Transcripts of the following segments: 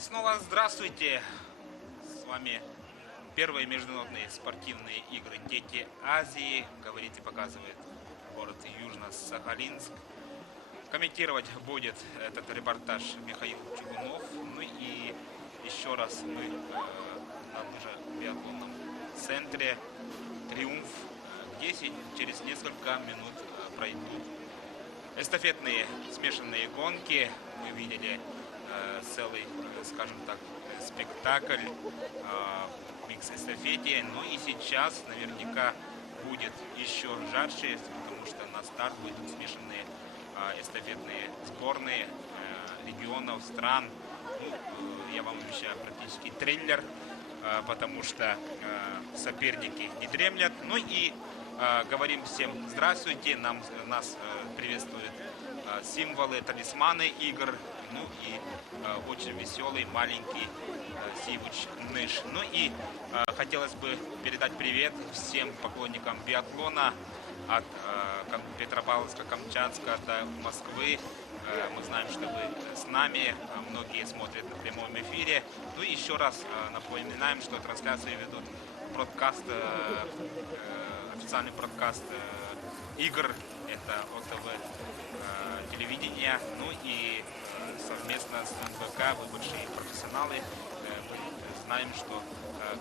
И снова здравствуйте! С вами первые международные спортивные игры «Дети Азии». Говорит и показывает город Южно-Сахалинск. Комментировать будет этот репортаж Михаил Чугунов. Ну и еще раз мы на лыжно-биатлонном центре «Триумф», где через несколько минут пройдут эстафетные смешанные гонки. Мы видели целый, скажем так, спектакль в микс-эстафете. Ну и сейчас наверняка будет еще жарче, потому что на старт выйдут смешанные эстафетные сборные регионов, стран. Ну, я вам обещаю практически триллер, потому что соперники не дремлят. Ну и говорим всем здравствуйте, нас приветствуют символы, талисманы игр, ну и очень веселый маленький Сивуч Ныш. Ну и хотелось бы передать привет всем поклонникам биатлона от Петропавловска-Камчатска до Москвы. Мы знаем, что вы с нами, многие смотрят на прямом эфире. Ну и еще раз напоминаем, что трансляции ведут официальный бродкаст игр, это ОТВ телевидение, ну и совместно с НБК, вы большие профессионалы, мы знаем, что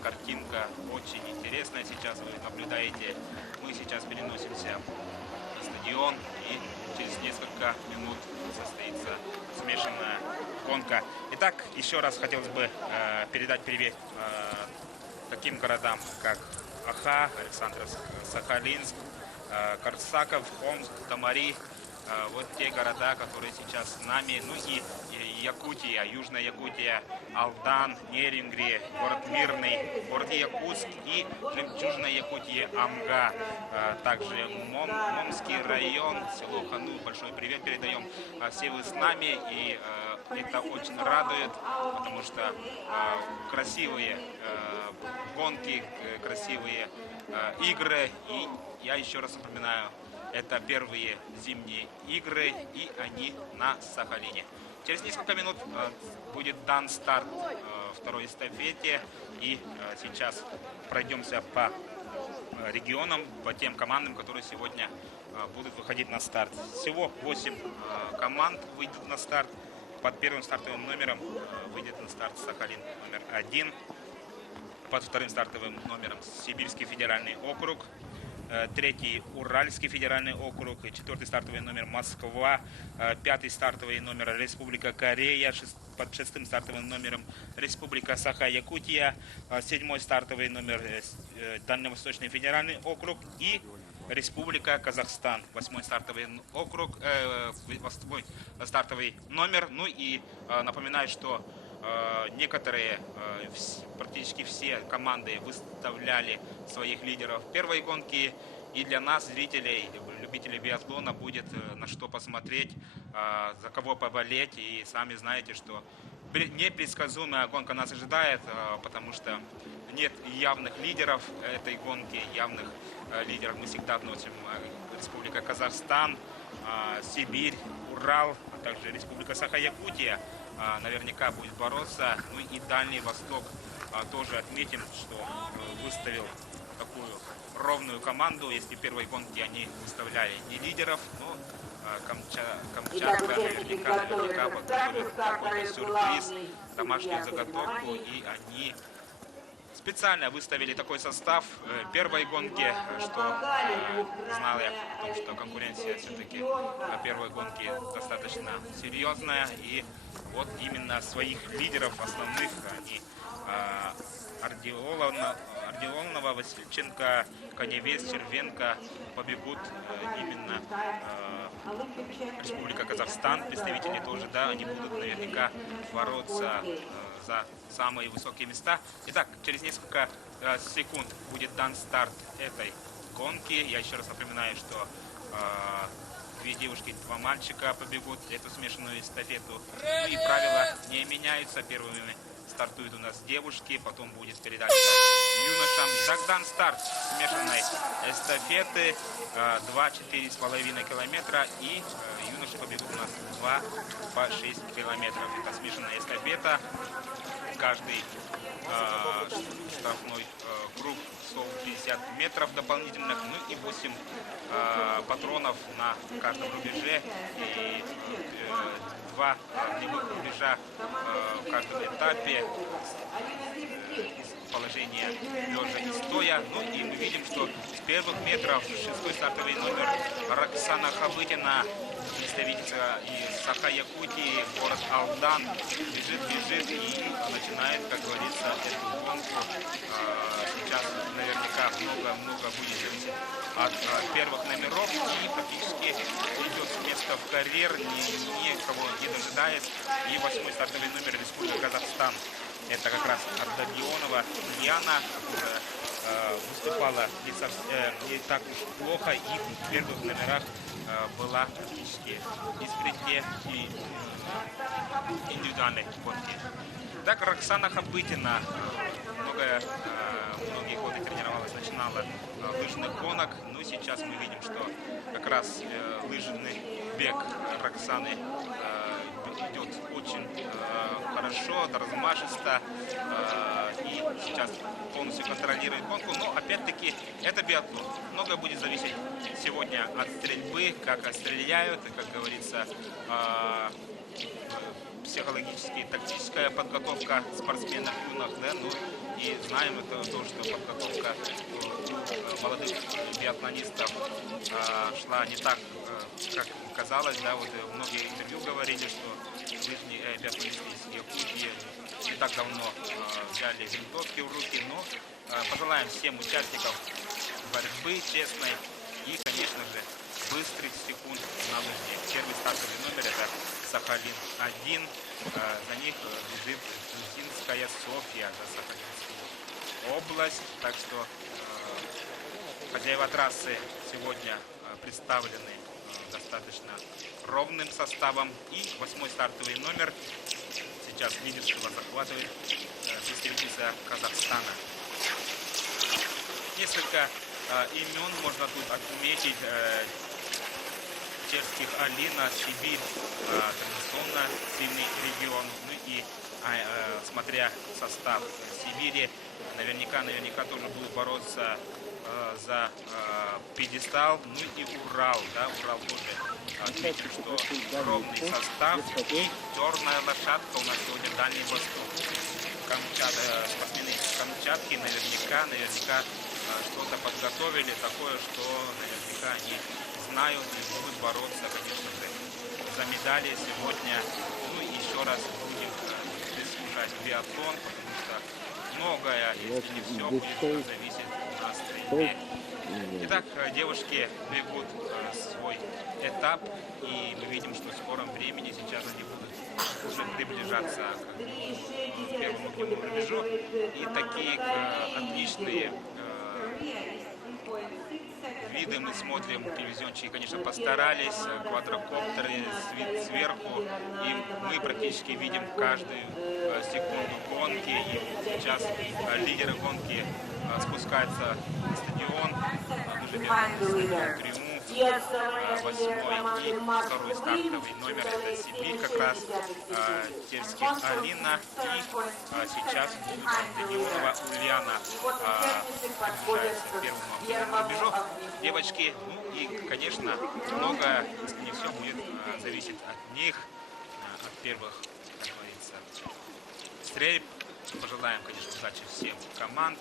картинка очень интересная сейчас, вы наблюдаете, мы сейчас переносимся на стадион и через несколько минут состоится смешанная гонка. Итак, еще раз хотелось бы передать привет таким городам, как Аха, Александровск-Сахалинск, Корсаков, Омск, Тамари. Вот те города, которые сейчас с нами. Ну и Якутия, Южная Якутия, Алдан, Нерюнгри, город Мирный, город Якутск и Жемчужная Якутия, Амга. Также Момский район, село Хану. Большой привет передаем. Все вы с нами, и это очень радует, потому что красивые гонки, красивые игры. И я еще раз напоминаю, это первые зимние игры, и они на Сахалине. Через несколько минут будет дан старт второй эстафете, и сейчас пройдемся по регионам, по тем командам, которые сегодня будут выходить на старт. Всего 8 команд выйдут на старт. Под первым стартовым номером выйдет на старт Сахалин номер 1. Под вторым стартовым номером Сибирский федеральный округ. Третий Уральский федеральный округ, четвертый стартовый номер Москва, пятый стартовый номер Республика Корея, под шестым стартовым номером Республика Саха-Якутия, седьмой стартовый номер Дальневосточный федеральный округ и Республика Казахстан, восьмой стартовый округ, восьмой стартовый номер. Ну и напоминаю, что некоторые, практически все команды выставляли своих лидеров в первой гонке. И для нас, зрителей, любителей биатлона, будет на что посмотреть, за кого поболеть. И сами знаете, что непредсказуемая гонка нас ожидает, потому что нет явных лидеров этой гонки. Явных лидеров мы всегда относим Республика Казахстан, Сибирь, Урал, а также Республика Саха-Якутия. Наверняка будет бороться. Ну и Дальний Восток тоже отметим, что выставил такую ровную команду. Если в первой гонке они выставляли не лидеров, но Камчатка наверняка подготовит какой-то сюрприз, домашнюю заготовку, и они специально выставили такой состав первой гонки, что знал я о том, что конкуренция все-таки на первой гонке достаточно серьезная. И вот именно своих лидеров основных, они Ардилонова, Васильченко, Коневец, Червенко побегут именно Республика Казахстан. Представители тоже, да, они будут наверняка бороться за самые высокие места. Итак, через несколько секунд будет дан старт этой гонки. Я еще раз напоминаю, что две девушки, два мальчика побегут эту смешанную эстафету. Ну и правила не меняются. Первыми стартуют у нас девушки, потом будет передача юношам. Итак, дан старт смешанной эстафеты 2-4,5 километра, и юноши побегут у нас 2 по 6 километров. Это смешанная эстафета. Каждый штрафной круг 150 метров дополнительных, ну и 8 патронов на каждом рубеже, и 2 огневых рубежа в каждом этапе из положения лежа и стоя. Ну и мы видим, что с первых метров 6-й стартовый номер Роксана Хабытина, представительница из Саха-Якутии, город Алдан, бежит и начинает, как говорится, эту гонку. Сейчас наверняка много будет зависеть от первых номеров, и практически идет с места в карьер, никого не дожидаясь. И 8-й стартовый номер Республики Казахстан. Это как раз Ардабионова Яна, которая выступала не так уж плохо, и в первых номерах была практически исприте и индивидуальной гонки. Так, Роксана Хабытина многие годы тренировалась, начинала лыжных гонок, но сейчас мы видим, что как раз лыжный бег Роксаны идет очень хорошо, размашисто, и сейчас полностью контролирует гонку. Но опять-таки это биатлон. Многое будет зависеть сегодня от стрельбы, как стреляют, и, как говорится, психологическая и тактическая подготовка спортсменов юных, да, ну и знаем это то, что подготовка молодых биатлонистов шла не так, как казалось, да, вот многие интервью говорили, что лыжные биатлонисты из Якутии не так давно взяли винтовки в руки, но пожелаем всем участников борьбы честной и, конечно же, быстрых секунд на лыжне. Первый стартовый номер — это Сахалин-1, за них бежит Тузинская Софья, за Сахалинскую область, так что хозяева трассы сегодня представлены достаточно ровным составом. И 8-й стартовый номер сейчас лидерство захватывает представительница Казахстана. Несколько имен можно тут отметить. Чешских Алина, Сибирь, традиционно сильный регион. Ну и смотря состав Сибири, наверняка тоже будут бороться за пьедестал. Ну и Урал, да, Урал тоже отметим, что ровный состав. И черная лошадка у нас сегодня Дальний Восток. Спортсмены из Камчатки наверняка что-то подготовили такое, что наверняка они знают и будут бороться, конечно же, за медали сегодня. Ну и еще раз будем прислушать биатлон, потому что многое, если не все, будет зависеть от стрельбы. Итак, девушки бегут свой этап, и мы видим, что в скором времени сейчас они будут уже приближаться к первому огневому рубежу. И такие отличные виды мы смотрим. Телевизионщики, конечно, постарались, квадрокоптеры, вид сверху, и мы практически видим каждую секунду гонки. И сейчас лидеры гонки спускаются на стадион. Триумф, 8-й и 2-й стартовый номер — это Сибирь, как раз Чешских Алина, и сейчас Данилова Ульяна приближается к первому рубежу. Девочки, ну и, конечно, многое, если не все, будет зависеть от них, от первых, как говорится, стрельб. Пожелаем, конечно, удачи всем команд.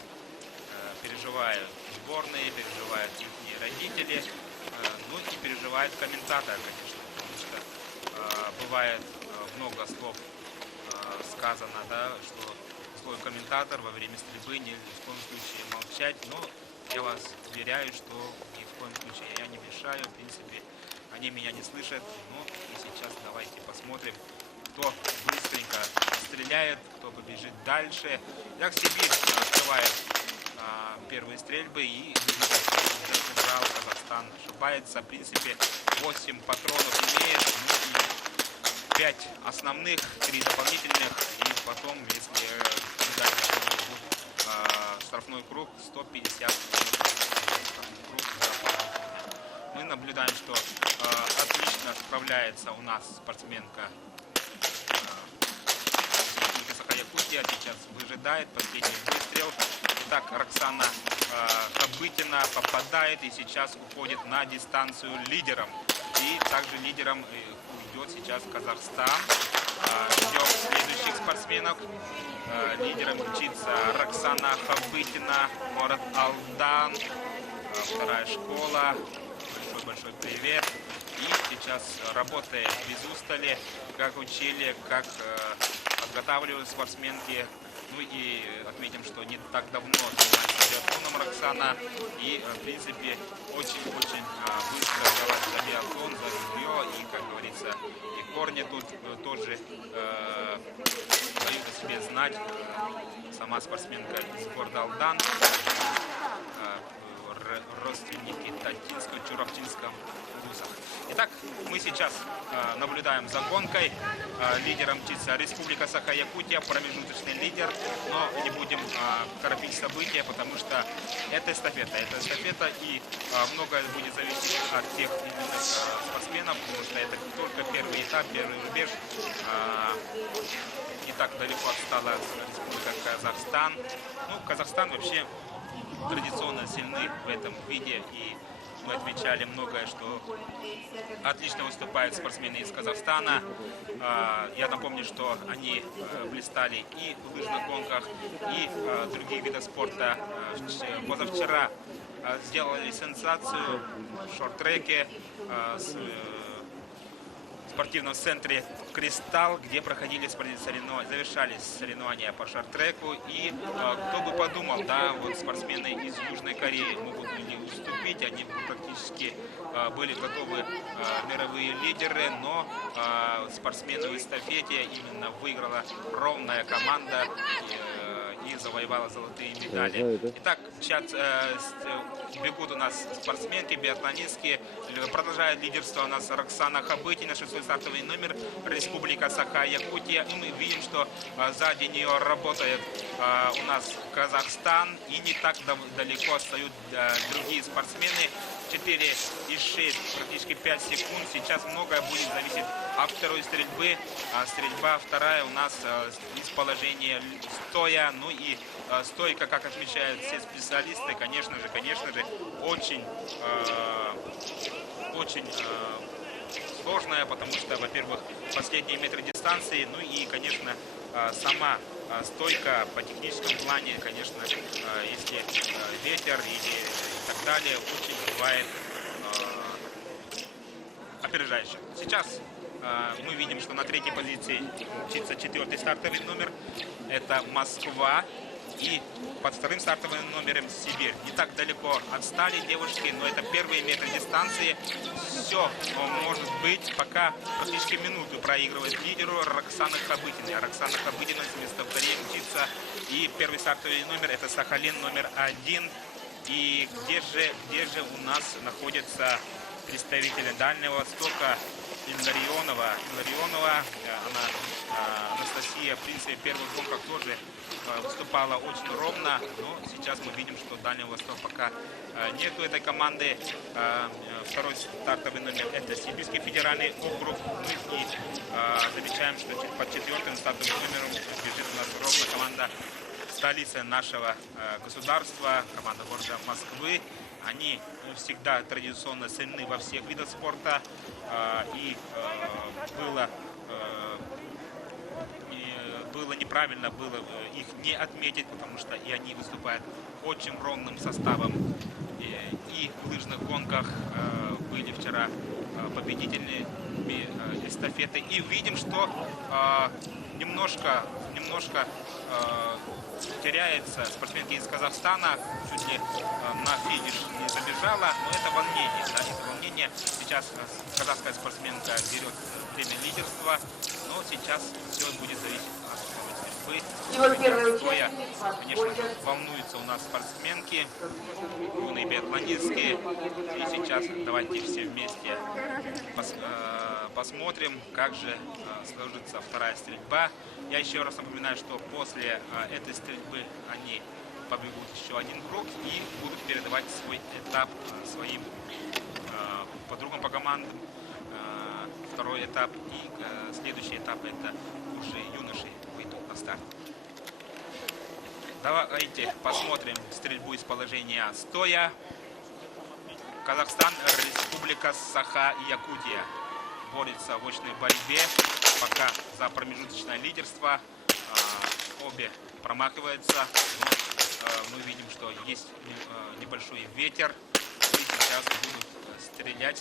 Переживают сборные, переживают их родители, ну и переживают комментаторы, конечно, потому что бывает много слов сказано, да, что злой комментатор во время стрельбы ни в коем случае молчать, но я вас уверяю, что ни в коем случае я не мешаю, в принципе, они меня не слышат. Ну и сейчас давайте посмотрим, кто быстренько стреляет, кто побежит дальше. Як Сибирь открывает первые стрельбы, и Урал, Казахстан ошибается. В принципе, 8 патронов имеет, ну и 5 основных, 3 дополнительных, и потом, если штрафной круг 150 штрафной круг. Мы наблюдаем, что отлично справляется у нас спортсменка Саха-Якутия. Сейчас выжидает последний выстрел. Итак, Роксана Хабытина попадает и сейчас уходит на дистанцию лидером. И также лидером уйдет сейчас Казахстан. Ждем следующих спортсменов. Лидером мчится Роксана Хабытина, город Алдан, вторая школа. Большой привет. И сейчас работает без устали, как учили, как подготавливают спортсменки. Ну и отметим, что не так давно занимается биатлоном Роксана. И, в принципе, очень-очень быстро взялась за биатлон, за ружье. И, как говорится, и корни тут тоже дают о себе знать. Сама спортсменка из города Алдан. Родственники Татинского, Чуравчинском вузах. Итак, мы сейчас наблюдаем за гонкой. Лидером мчится Республика Саха-Якутия, промежуточный лидер. Но не будем торопить события, потому что это эстафета. Это эстафета, и многое будет зависеть от тех спортсменов, потому что это только первый этап, первый рубеж. Не так далеко отстала Республика Казахстан. Ну, Казахстан вообще традиционно сильны в этом виде, и мы отмечали многое, что отлично выступают спортсмены из Казахстана. Я напомню, что они блистали и в лыжных гонках, и в других видах спорта. Позавчера сделали сенсацию в шорт-треке в спортивном центре «Кристалл», где проходили завершались соревнования по шорт-треку. И кто бы подумал, да, вот спортсмены из Южной Кореи могут ли уступить, они практически были готовы мировые лидеры, но спортсмены в эстафете именно выиграла ровная команда и завоевала золотые медали. Итак, сейчас бегут у нас спортсменки, биатлонистки. Продолжает лидерство у нас Роксана Хабытина, 6-й стартовый номер, Республика Саха-Якутия. И мы видим, что сзади нее работает у нас Казахстан. И не так далеко отстают другие спортсмены. 4,6, практически 5 секунд. Сейчас многое будет зависеть от второй стрельбы. Стрельба вторая у нас из положения стоя. Ну и стойка, как отмечают все специалисты, конечно же, очень сложная, потому что, во-первых, последние метры дистанции, ну и, конечно, сама стойка по техническому плане, конечно, если ветер или так далее, очень бывает опережающим. Сейчас мы видим, что на третьей позиции мчится 4-й стартовый номер, это Москва. И под вторым стартовым номером Сибирь. Не так далеко отстали девушки, но это первые метры дистанции. Все может быть, пока практически минуту проигрывает лидеру Роксана Хабытина. Роксана Хабытина с места вторее мчится. И первый стартовый номер это Сахалин номер 1. И где же у нас находится представитель Дальнего Востока Илларионова. Анастасия, в принципе, в первых гонках тоже выступала очень ровно, но сейчас мы видим, что Дальний Восток пока нету этой команды. Второй стартовый номер это Сибирский федеральный округ. Мы замечаем, что под 4-м стартовым номером бежит у нас ровно команда столицы нашего государства, команда города Москвы. Они всегда традиционно сильны во всех видах спорта. И было неправильно их не отметить, потому что и они выступают очень ровным составом. И в лыжных гонках были вчера победители эстафеты. И видим, что немножко теряется спортсменка из Казахстана, чуть ли на финиш не забежала, но это волнение, да, это волнение. Сейчас казахская спортсменка берет время лидерства, но сейчас все будет зависеть от стрельбы. Стоя, конечно, волнуются у нас спортсменки, юные биатлонистки. И сейчас давайте все вместе посмотрим, как же сложится вторая стрельба. Я еще раз напоминаю, что после этой стрельбы они побегут еще один круг и будут передавать свой этап своим подругам по командам. Второй этап и следующий этап — это уже юноши выйдут на старт. Давайте посмотрим стрельбу из положения стоя. Казахстан, Республика Саха-Якутия борется в очной борьбе. Пока за промежуточное лидерство. Обе промахиваются. Но мы видим, что есть небольшой ветер. И сейчас будут стрелять.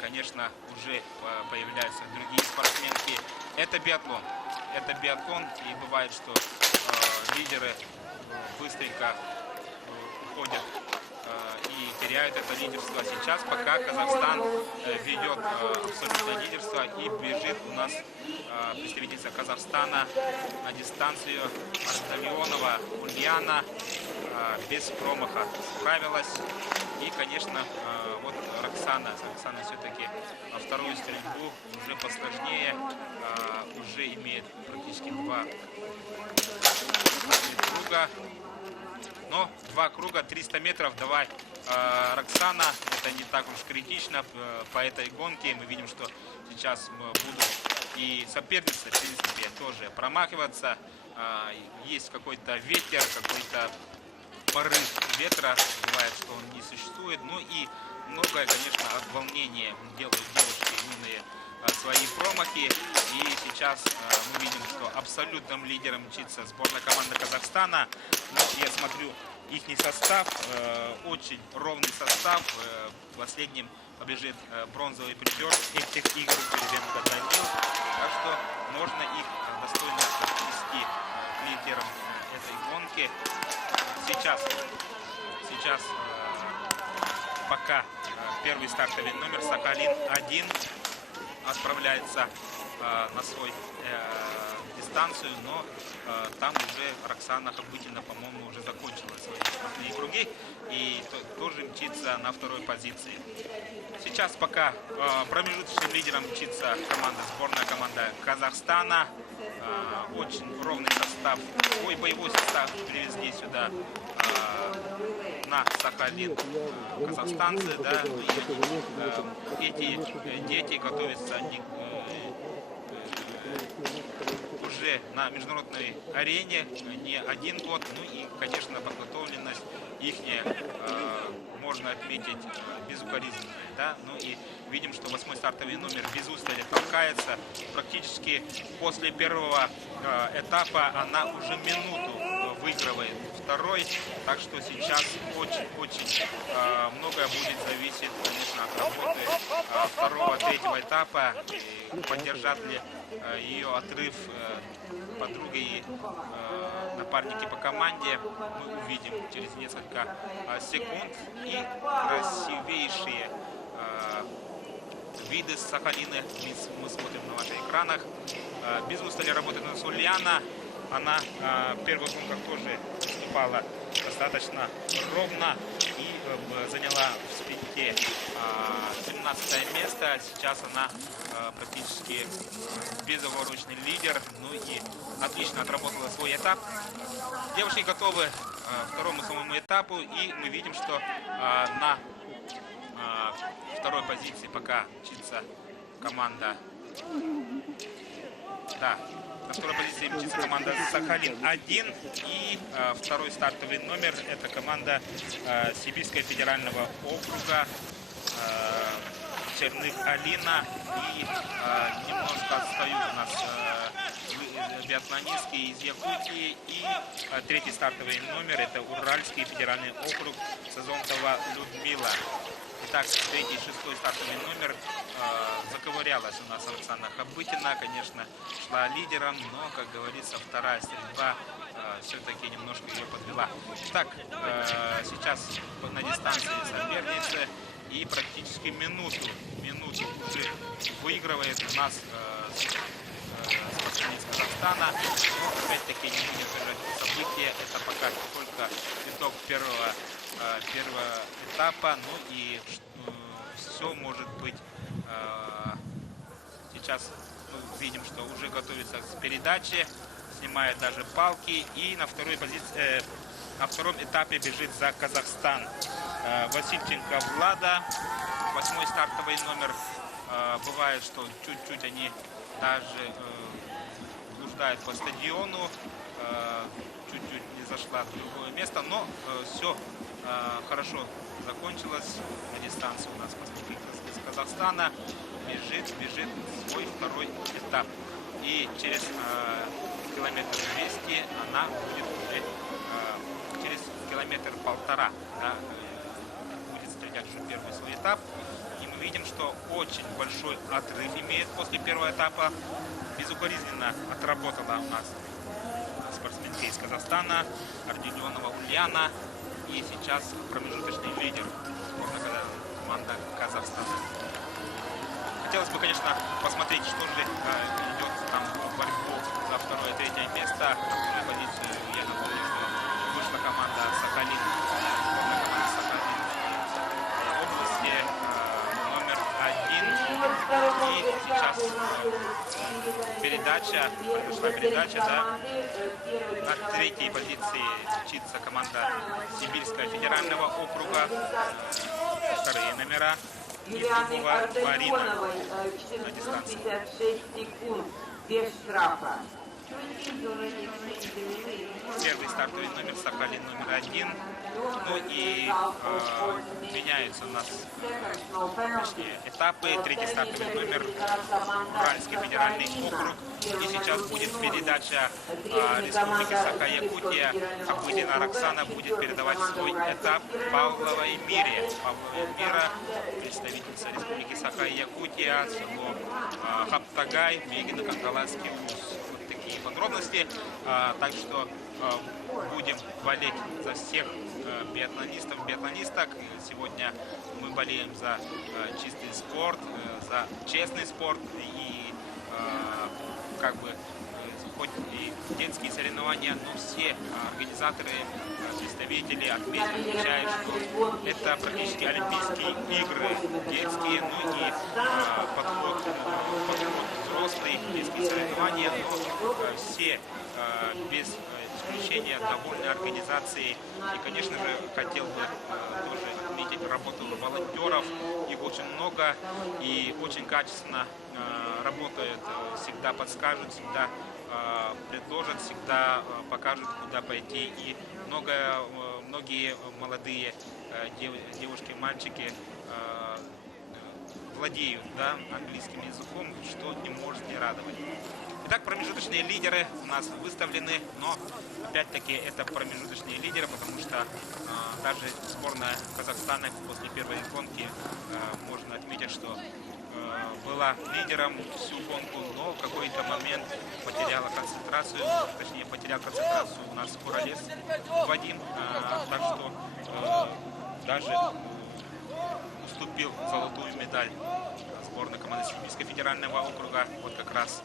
Конечно, уже появляются другие спортсменки. Это биатлон. И бывает, что лидеры быстренько уходят и теряют это лидерство. Сейчас пока Казахстан ведет абсолютное лидерство и бежит у нас представительница Казахстана на дистанцию Артальонова Ульяна без промаха справилась. И, конечно, вот Роксана все-таки вторую стрельбу уже посложнее, уже имеет практически два круга. Но 2 круга, 300 метров. Давай, Роксана, это не так уж критично по этой гонке. Мы видим, что сейчас будут и соперницы, в принципе, тоже промахиваться. Есть какой-то ветер, какой-то порыв ветра. Бывает, что он не существует. Ну и многое, конечно, от волнения делают девушки юные свои промахи. И сейчас мы видим, что абсолютным лидером мчится сборная команда Казахстана. Ну, я смотрю их состав, очень ровный состав. В последнем побежит бронзовый призер этих игр Кузьменко Данил. Так что можно их достойно отнести к лидерам этой гонки. Сейчас пока первый стартовый номер Сахалин-1 отправляется на свой дистанцию, но там уже Роксана Хабытина, по-моему, уже закончила свои спортивные круги и тоже мчится на второй позиции. Сейчас пока промежуточным лидером мчится сборная команда Казахстана. Очень ровный состав, боевой состав привезли сюда на Сахалин казахстанцы, да, и эти дети готовятся уже на международной арене не один год. Ну и, конечно, подготовленность их можно отметить безукоризненной, да. Ну и видим, что 8-й стартовый номер без устали толкается. Практически после первого этапа она уже минуту выигрывает второй. Так что сейчас очень многое будет зависеть, конечно, от работы второго, третьего этапа. И поддержат ли ее отрыв подруги и напарники по команде, мы увидим через несколько секунд. И красивейшие виды с Сахалина мы смотрим на ваших экранах. Без устали работает у нас Ульяна. Она в первых гонках тоже выступала достаточно ровно и заняла в спринте 17 место. Сейчас она практически безоговорочный лидер. Ну и отлично отработала свой этап. Девушки готовы к второму самому этапу. И мы видим, что на второй позиции пока мчится команда. Да. На второй позиции мчится команда Сахалин-1. И второй стартовый номер — это команда Сибирского федерального округа Черных Алина. И немножко отстают у нас биатлонистки из Якутии. И третий стартовый номер — это Уральский федеральный округ Сазонтова Людмила. Итак, третий, шестой стартовый номер. Заковырялась у нас Роксана Хабытина, конечно, шла лидером, но, как говорится, вторая стрельба все-таки немножко ее подвела. Так, сейчас на дистанции соперницы. И практически минуту уже выигрывает у нас спортсмен из Казахстана. Но опять-таки не будем бежать события. Это пока только итог первого этапа. Ну и все может быть. Сейчас мы видим, что уже готовится к передаче. Снимает даже палки. И на на втором этапе бежит за Казахстан Васильченко Влада. 8-й стартовый номер. Бывает, что чуть-чуть они даже блуждают по стадиону. Чуть-чуть не зашла в другое место. Но все хорошо закончилось. На дистанции у нас посмотрите из Казахстана. Бежит свой второй этап. И через километр 200 она будет уже, через километр полтора, да, будет стрелять уже первый свой этап. И мы видим, что очень большой отрыв имеет после первого этапа. Безукоризненно отработала у нас спортсменка из Казахстана Арделенова Ульяна. И сейчас промежуточный лидер команда Казахстана. Хотелось бы, конечно, посмотреть, что же идет там в борьбу за второе и третье место. На вторую позицию, я напомню, что вышла команда Сахалин. Области номер 1. И сейчас произошла передача, да. На третьей позиции мчится команда Сибирского федерального округа. Вторые номера. И Зубова Марина на дистанции. 56 секунд без штрафа. Первый стартовый номер Сахалин номер 1. Ну и меняются у нас этапы. Третий стартовый номер Уральский федеральный округ. И сейчас будет передача Республики Саха-Якутия. Абудина Роксана будет передавать свой этап Павловой Мире. Павлова Мира, представительница Республики Саха-Якутия, село Хаптагай, Мегино-Кангаласский вуз. Вот такие подробности. Так что будем болеть за всех биатлонистов, биатлонисток. Сегодня мы болеем за чистый спорт, за честный спорт и как бы хоть и детские соревнования, но все организаторы, представители отмечают, что это практически Олимпийские игры детские, ну и подход взрослые детские соревнования, но все без исключения довольны организацией. И, конечно же, хотел бы тоже отметить работу волонтеров. Их очень много и очень качественно работают. Всегда подскажут, всегда предложат, всегда покажут, куда пойти. И многие молодые девушки, мальчики владеют, да, английским языком, что не может не радовать. Итак, промежуточные лидеры у нас выставлены, но опять-таки это промежуточные лидеры, потому что даже сборная Казахстана после первой гонки можно отметить, что была лидером всю гонку, но в какой-то момент потеряла концентрацию, точнее потерял концентрацию у нас Куролес Вадим, так что даже уступил золотую медаль сборной команды Сибирского федерального округа. Вот как раз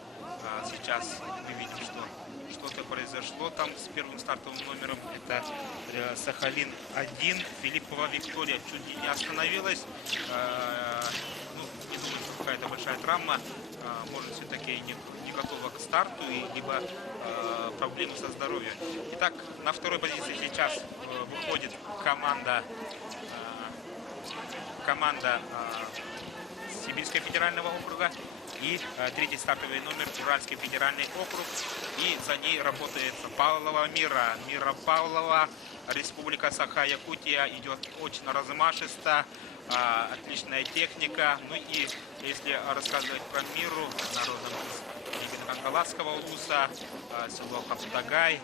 сейчас мы видим, что что-то произошло там с первым стартовым номером. Это Сахалин-1. Филиппова Виктория чуть не остановилась. Ну, не думаю, что какая-то большая травма. Может, все-таки не готова к старту, либо проблемы со здоровьем. Итак, на второй позиции сейчас выходит команда Сибирского федерального округа. И третий стартовый номер Уральский федеральный округ. И за ней работает Павлова Мира. Мира Павлова, Республика Саха-Якутия. Идет очень размашисто, отличная техника. Ну и если рассказывать про Миру, народом из Кангаласского улуса, село Хаптагай.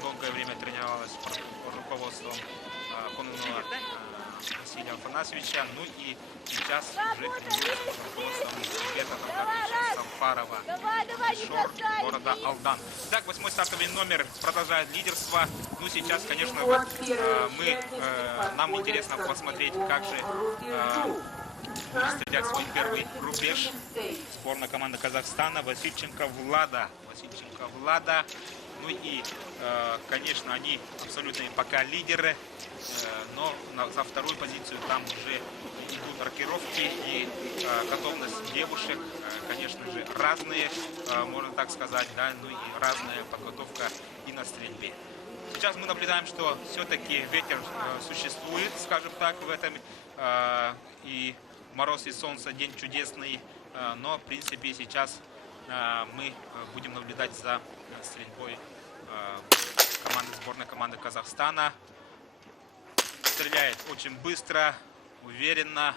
Долгое время тренировалась под руководством конного Василия Афанасьевича. Ну и сейчас уже Самфарова, Шор, города Алдан. Итак, 8-й стартовый номер продолжает лидерство. Ну, сейчас, конечно, нам интересно посмотреть, как же будет стрелять свой первый рубеж. Сборная команды Казахстана Васильченко Влада. Ну и, конечно, они абсолютно пока лидеры, но за вторую позицию там уже идут рокировки и готовность девушек, конечно же, разные, можно так сказать, да, ну и разная подготовка и на стрельбе. Сейчас мы наблюдаем, что все-таки ветер существует, скажем так, в этом, и мороз и солнце, день чудесный, но, в принципе, сейчас мы будем наблюдать за стрельбой сборной команды Казахстана. Стреляет очень быстро, уверенно,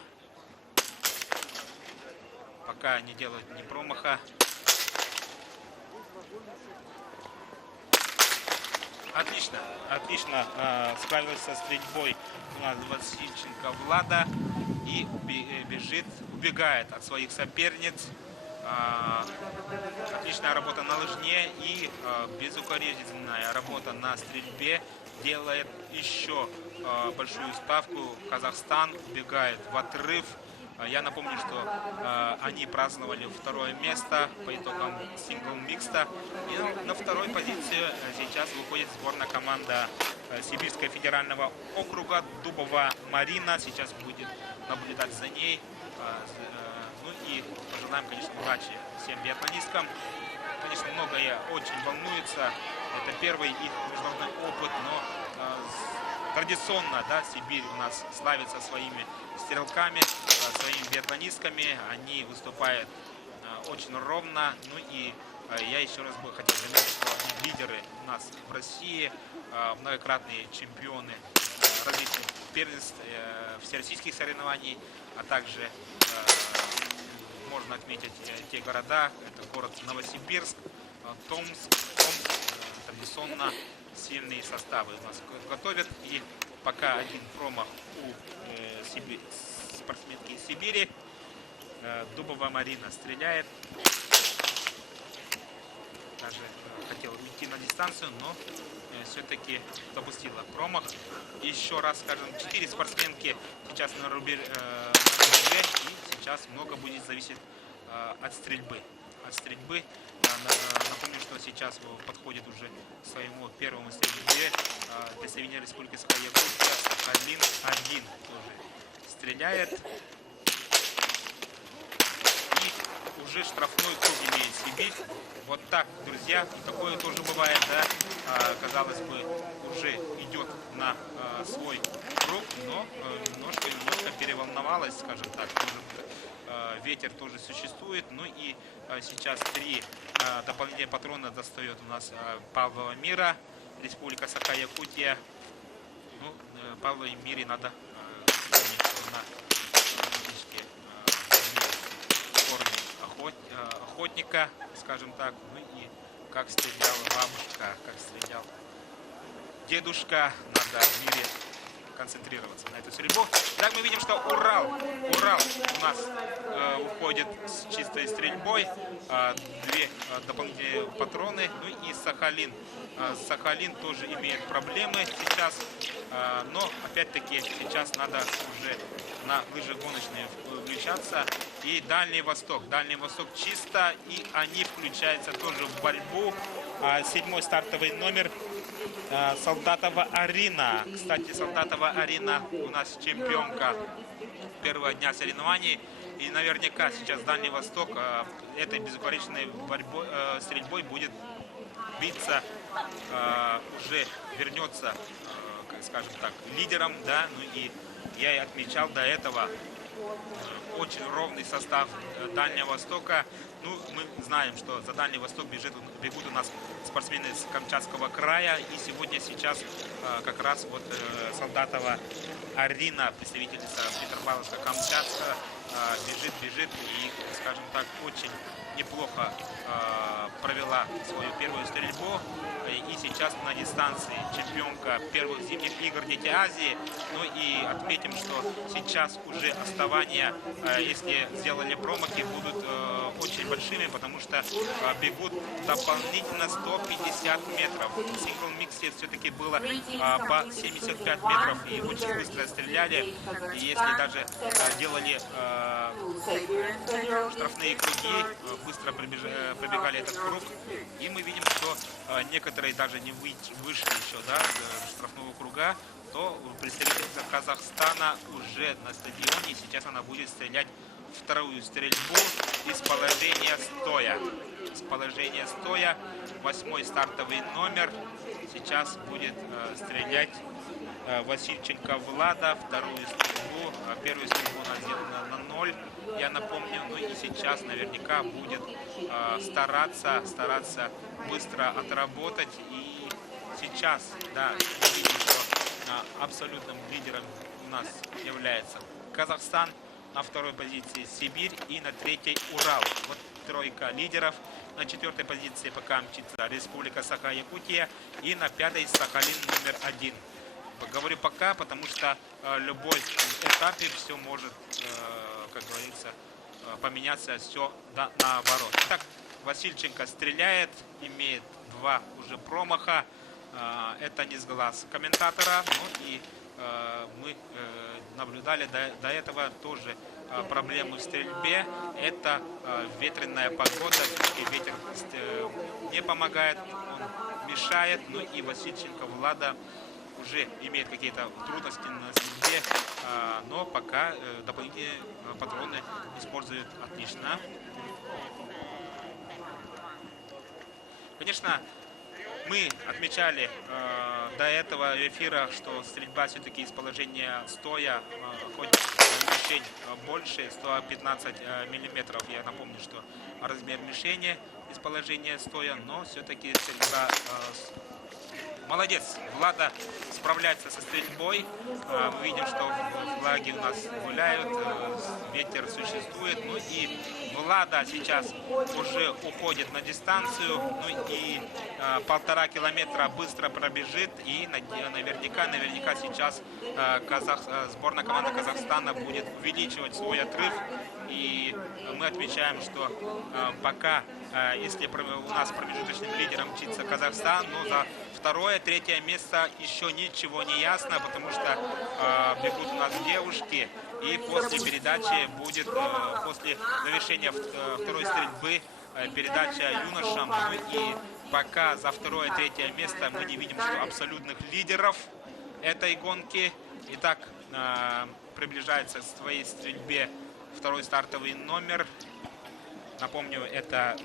пока не делает ни промаха. Отлично справился со стрельбой у нас Васильченко Влада и убегает от своих соперниц. Отличная работа на лыжне и безукоризненная работа на стрельбе делает еще большую ставку. Казахстан убегает в отрыв. Я напомню, что они праздновали второе место по итогам сингл-микста. И на второй позиции сейчас выходит сборная команда Сибирского федерального округа Дубова Марина. Сейчас будет наблюдать за ней. Ну и пожелаем, конечно, удачи всем биатлонисткам. Конечно, многое очень волнуется. Это первый их международный опыт, но традиционно, да, Сибирь у нас славится своими стрелками, своими биатлонистками. Они выступают очень ровно. Ну и я еще раз бы хотел заметить, что они лидеры у нас в России, многократные чемпионы различных первенств, всероссийских соревнований, а также можно отметить те города, это город Новосибирск, Томск, традиционно сильные составы у нас готовят. И пока один промах у спортсменки из Сибири. Дубова Марина стреляет. Даже хотела уйти на дистанцию, но все-таки допустила промах. Еще раз скажем, 4 спортсменки сейчас на рубеже, и сейчас много будет зависеть от стрельбы. Напомню, что сейчас подходит уже к своему первому стрельбе представитель Республики Саха-Якутия Сахалин-1 тоже стреляет. И уже штрафной круг имеет Сибирь. Вот так, друзья, такое тоже бывает, да, казалось бы, уже идет на свой круг, но немножко переволновалась, скажем так, ветер тоже существует. Ну и сейчас 3 дополнительные патрона достает у нас Павлова Мира, Республика Саха-Якутия. Ну, Павловой Мире надо помнить, что она практически форме охотника, скажем так. Ну и как стреляла бабушка, как стрелял дедушка, надо в мире концентрироваться на эту стрельбу. Так мы видим, что Урал у нас уходит с чистой стрельбой. 2 дополнительные патроны. Ну и Сахалин. Сахалин тоже имеет проблемы сейчас. Но опять-таки сейчас надо уже на лыжи гоночные включаться. И Дальний Восток. Дальний Восток чисто. И они включаются тоже в борьбу. 7-й стартовый номер. Солдатова Арина. Кстати, Солдатова Арина у нас чемпионка первого дня соревнований. И наверняка сейчас Дальний Восток этой безукоризненной стрельбой будет биться, уже вернется, скажем так, лидером, да. Ну и я и отмечал до этого очень ровный состав Дальнего Востока. Ну, мы знаем, что за Дальний Восток бегут у нас спортсмены с Камчатского края. И сейчас как раз вот Солдатова Арина, представительница Петропавловска-Камчатска, бежит и, скажем так, очень неплохо провела свою первую стрельбу. И сейчас на дистанции чемпионка первых зимних игр Дети Азии. Ну и отметим, что сейчас уже отставания, если сделали промахи, будут очень большими, потому что бегут дополнительно 150 метров. В сингл-миксе все-таки было по 75 метров и очень быстро стреляли. И если даже делали штрафные круги, быстро пробегали этот круг, и мы видим, что некоторые даже не вышли еще, да, с штрафного круга, то представительница Казахстана уже на стадионе. Сейчас она будет стрелять вторую стрельбу из положения стоя. С положения стоя 8-й стартовый номер сейчас будет стрелять Васильченко Влада, вторую стрельбу. Первую стрельбу она сделана на 0, я напомню. Ну и сейчас наверняка будет стараться быстро отработать. И сейчас, да, мы видим, что абсолютным лидером у нас является Казахстан, на второй позиции Сибирь и на третьей Урал. Вот тройка лидеров. На четвертой позиции пока мчится Республика Саха-Якутия и на пятой Сахалин номер 1. Говорю пока, потому что любой этапе все может, как говорится, поменяться, все наоборот. Итак, Васильченко стреляет, имеет 2 уже промаха. Это не с глаз комментатора. Ну и мы наблюдали до этого тоже проблему в стрельбе. Это ветреная погода. Ветер не помогает, он мешает. Ну и Васильченко Влада уже имеет какие-то трудности на стрельбе, но пока дополнительные патроны используют отлично. Конечно, мы отмечали до этого эфира, что стрельба все-таки из положения стоя, хоть мишень больше, 115 миллиметров. Я напомню, что размер мишени из положения стоя, но все-таки стрельба... Молодец, Влада справляется со стрельбой. Мы видим, что флаги у нас гуляют, ветер существует. Ну и Влада сейчас уже уходит на дистанцию. Ну и 1,5 километра быстро пробежит. И наверняка сейчас сборная команда Казахстана будет увеличивать свой отрыв. И мы отмечаем, что пока, если у нас промежуточным лидером мчится Казахстан, но за второе, третье место еще ничего не ясно, потому что бегут у нас девушки. И после передачи будет, после завершения второй стрельбы, передача юношам. Ну и пока за второе, третье место мы не видим, что абсолютных лидеров этой гонки. Итак, приближается к своей стрельбе второй стартовый номер. Напомню, это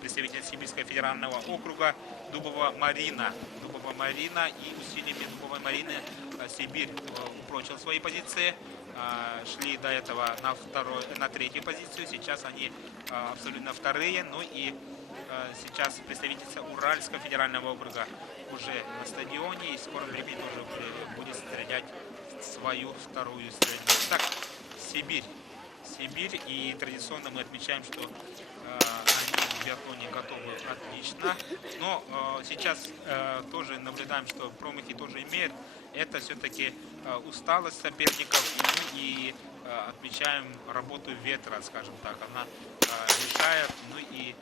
представитель Сибирского федерального округа Дубова Марина. Дубова Марина, и усилиями Дубовой Марины Сибирь упрочил свои позиции. Шли до этого на третью позицию. Сейчас они абсолютно вторые. Ну и сейчас представительница Уральского федерального округа уже на стадионе. И в скором времени тоже будет стрелять свою вторую стрельбу. Так, Сибирь. И традиционно мы отмечаем, что они в биатлоне готовы отлично. Но сейчас тоже наблюдаем, что промахи тоже имеют. Это все-таки усталость соперников. И отмечаем работу ветра, скажем так. Она мешает. Ну и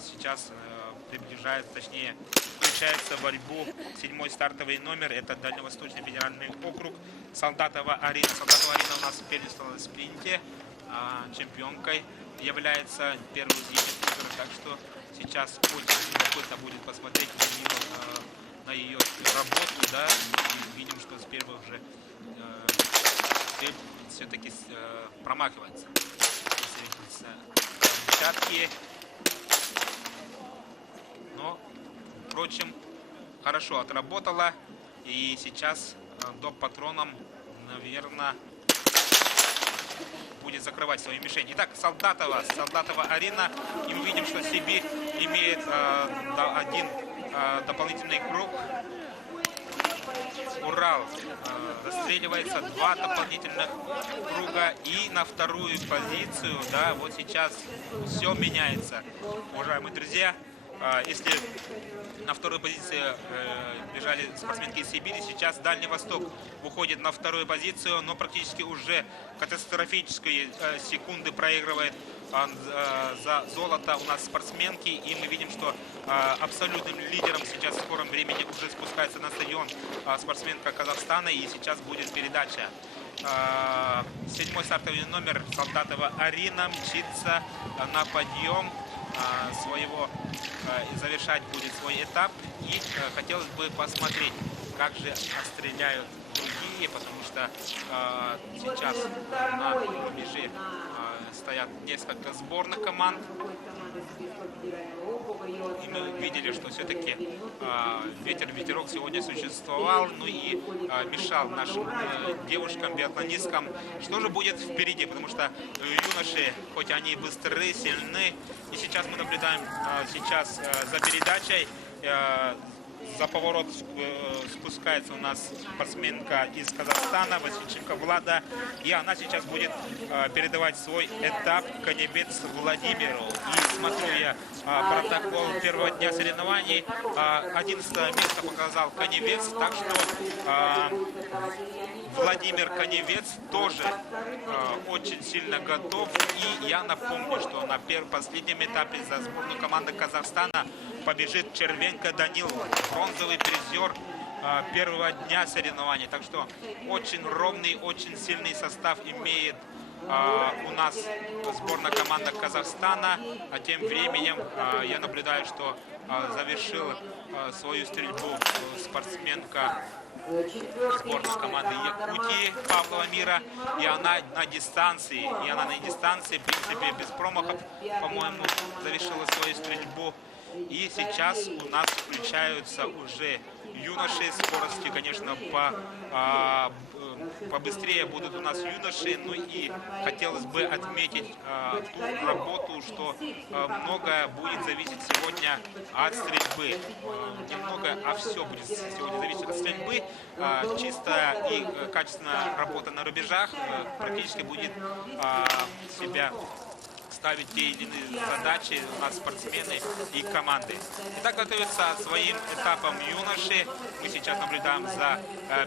сейчас приближает, точнее, включается в борьбу 7-й стартовый номер. Это Дальневосточный федеральный округ. Солдатова Арина. Солдатова Арина у нас первенствовала в спринте. Чемпионкой является первый зимний игр, так что сейчас очень любопытно будет посмотреть на ее работу, да, и видим, что с первых же все-таки промахивается десятки, но, впрочем, хорошо отработала, и сейчас доп. Патроном, наверное, будет закрывать свою мишень. Итак, Солдатова Арина. И мы видим, что Сибирь имеет один дополнительный круг. Урал застреливается 2 дополнительных круга, и на вторую позицию, да, вот сейчас все меняется, уважаемые друзья. Если на второй позиции бежали спортсменки из Сибири, сейчас Дальний Восток выходит на вторую позицию, но практически уже катастрофические секунды проигрывает за золото у нас спортсменки, и мы видим, что абсолютным лидером сейчас в скором времени уже спускается на стадион спортсменка Казахстана, и сейчас будет передача. 7-й стартовый номер Солдатова Арина мчится на подъем своего, завершать будет свой этап, и хотелось бы посмотреть, как же отстреляют другие, потому что сейчас на рубеже стоят несколько сборных команд, и мы видели, что все-таки ветерок сегодня существовал, ну и мешал нашим девушкам-биатлонисткам. Что же будет впереди, потому что юноши, хоть они быстры, сильны, и сейчас мы наблюдаем сейчас за передачей. За поворот спускается у нас спортсменка из Казахстана, Васильченко Влада, и она сейчас будет передавать свой этап Каневец Владимиру. И смотрю я протокол первого дня соревнований, 11 место показал Каневец, так что Владимир Каневец тоже очень сильно готов. И я напомню, что на последнем этапе за сборную команды Казахстана побежит Червенко Данил, бронзовый призер первого дня соревнований. Так что очень ровный, очень сильный состав имеет у нас сборная команда Казахстана. А тем временем я наблюдаю, что завершила свою стрельбу спортсменка сборной команды Якутии Павлова Мира, и она на дистанции, в принципе, без промахов, по-моему, завершила свою стрельбу. И сейчас у нас включаются уже юноши, скорости, конечно, побыстрее будут у нас юноши. Ну и хотелось бы отметить ту работу, что многое будет зависеть сегодня от стрельбы. Немного, а все будет сегодня зависеть от стрельбы. Чистая и качественная работа на рубежах практически будет себя ставить те или иные задачи у нас спортсмены и команды. Итак, готовятся своим этапом юноши. Мы сейчас наблюдаем за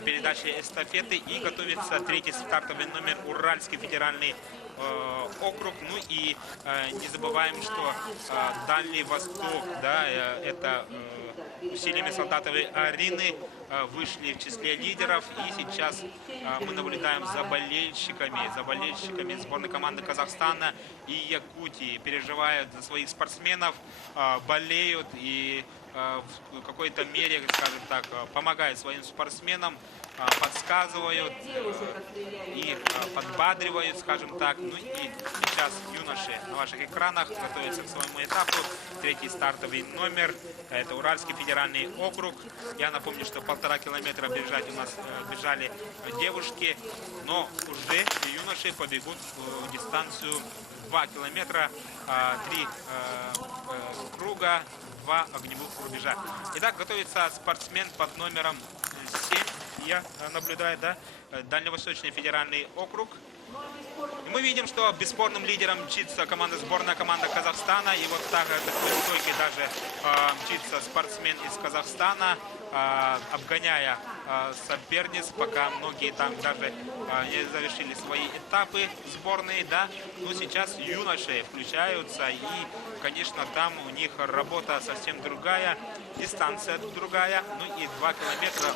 передачей эстафеты, и готовится 3-й стартовый номер Уральский федеральный округ. Ну и не забываем, что Дальний Восток, да, это усилиями Солдатовой Арины вышли в числе лидеров, и сейчас мы наблюдаем за болельщиками сборной команды Казахстана и Якутии, переживают за своих спортсменов, болеют и в какой-то мере, скажем так, помогают своим спортсменам, подсказывают и подбадривают, скажем так. Ну и сейчас юноши на ваших экранах готовятся к своему этапу. 3-й стартовый номер, это Уральский федеральный округ. Я напомню, что 1,5 километра бежать у нас бежали девушки, но уже юноши побегут в дистанцию 2 километра, 3 круга, 2 огневых рубежа. Итак, готовится спортсмен под номером 7. Я наблюдаю, да, Дальневосточный федеральный округ. И мы видим, что бесспорным лидером мчится сборная команда Казахстана. И вот так такой стойкий даже мчится спортсмен из Казахстана, обгоняя соперниц, пока многие там даже не завершили свои этапы сборные, да. Но сейчас юноши включаются, и, конечно, там у них работа совсем другая, дистанция другая. Ну и 2 километра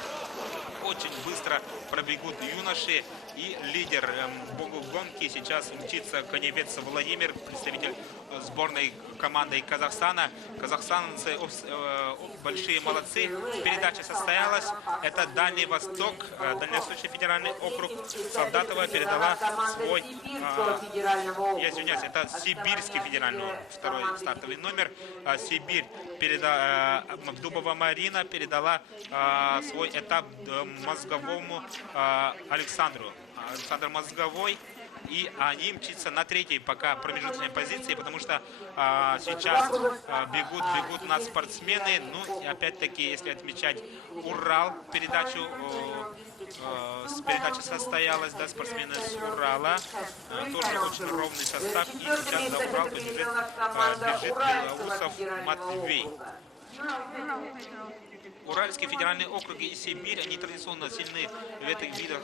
очень быстро пробегут юноши, и лидер богу гонки сейчас мчится Каневец Владимир, представитель сборной команды Казахстана. Казахстанцы большие молодцы. Передача состоялась. Это Дальний Восток, Дальневосточный федеральный округ. Солдатова передала свой, я извиняюсь, это Сибирский федеральный округ, 2-й стартовый номер. Сибирь Дубова Марина передала свой этап мозговому Александру. Александр Мозговой. И они мчатся на третьей пока промежуточной позиции, потому что сейчас бегут у нас спортсмены. Ну, и опять-таки, если отмечать Урал, передача состоялась, да, спортсмены с Урала. Тоже очень ровный состав. И сейчас за Урал бежит Белоусов Матвей. Уральский федеральный округ и Сибирь, они традиционно сильны в этих видах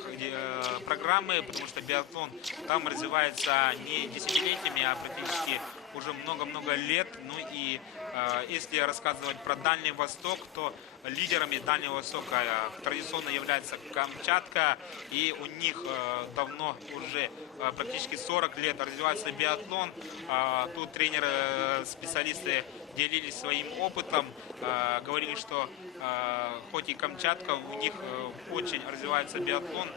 программы, потому что биатлон там развивается не десятилетиями, а практически уже много-много лет. Ну и если рассказывать про Дальний Восток, то лидерами Дальнего Востока традиционно является Камчатка, и у них давно уже практически 40 лет развивается биатлон. Тут тренеры, специалисты делились своим опытом, говорили, что хоть и Камчатка, у них очень развивается биатлон,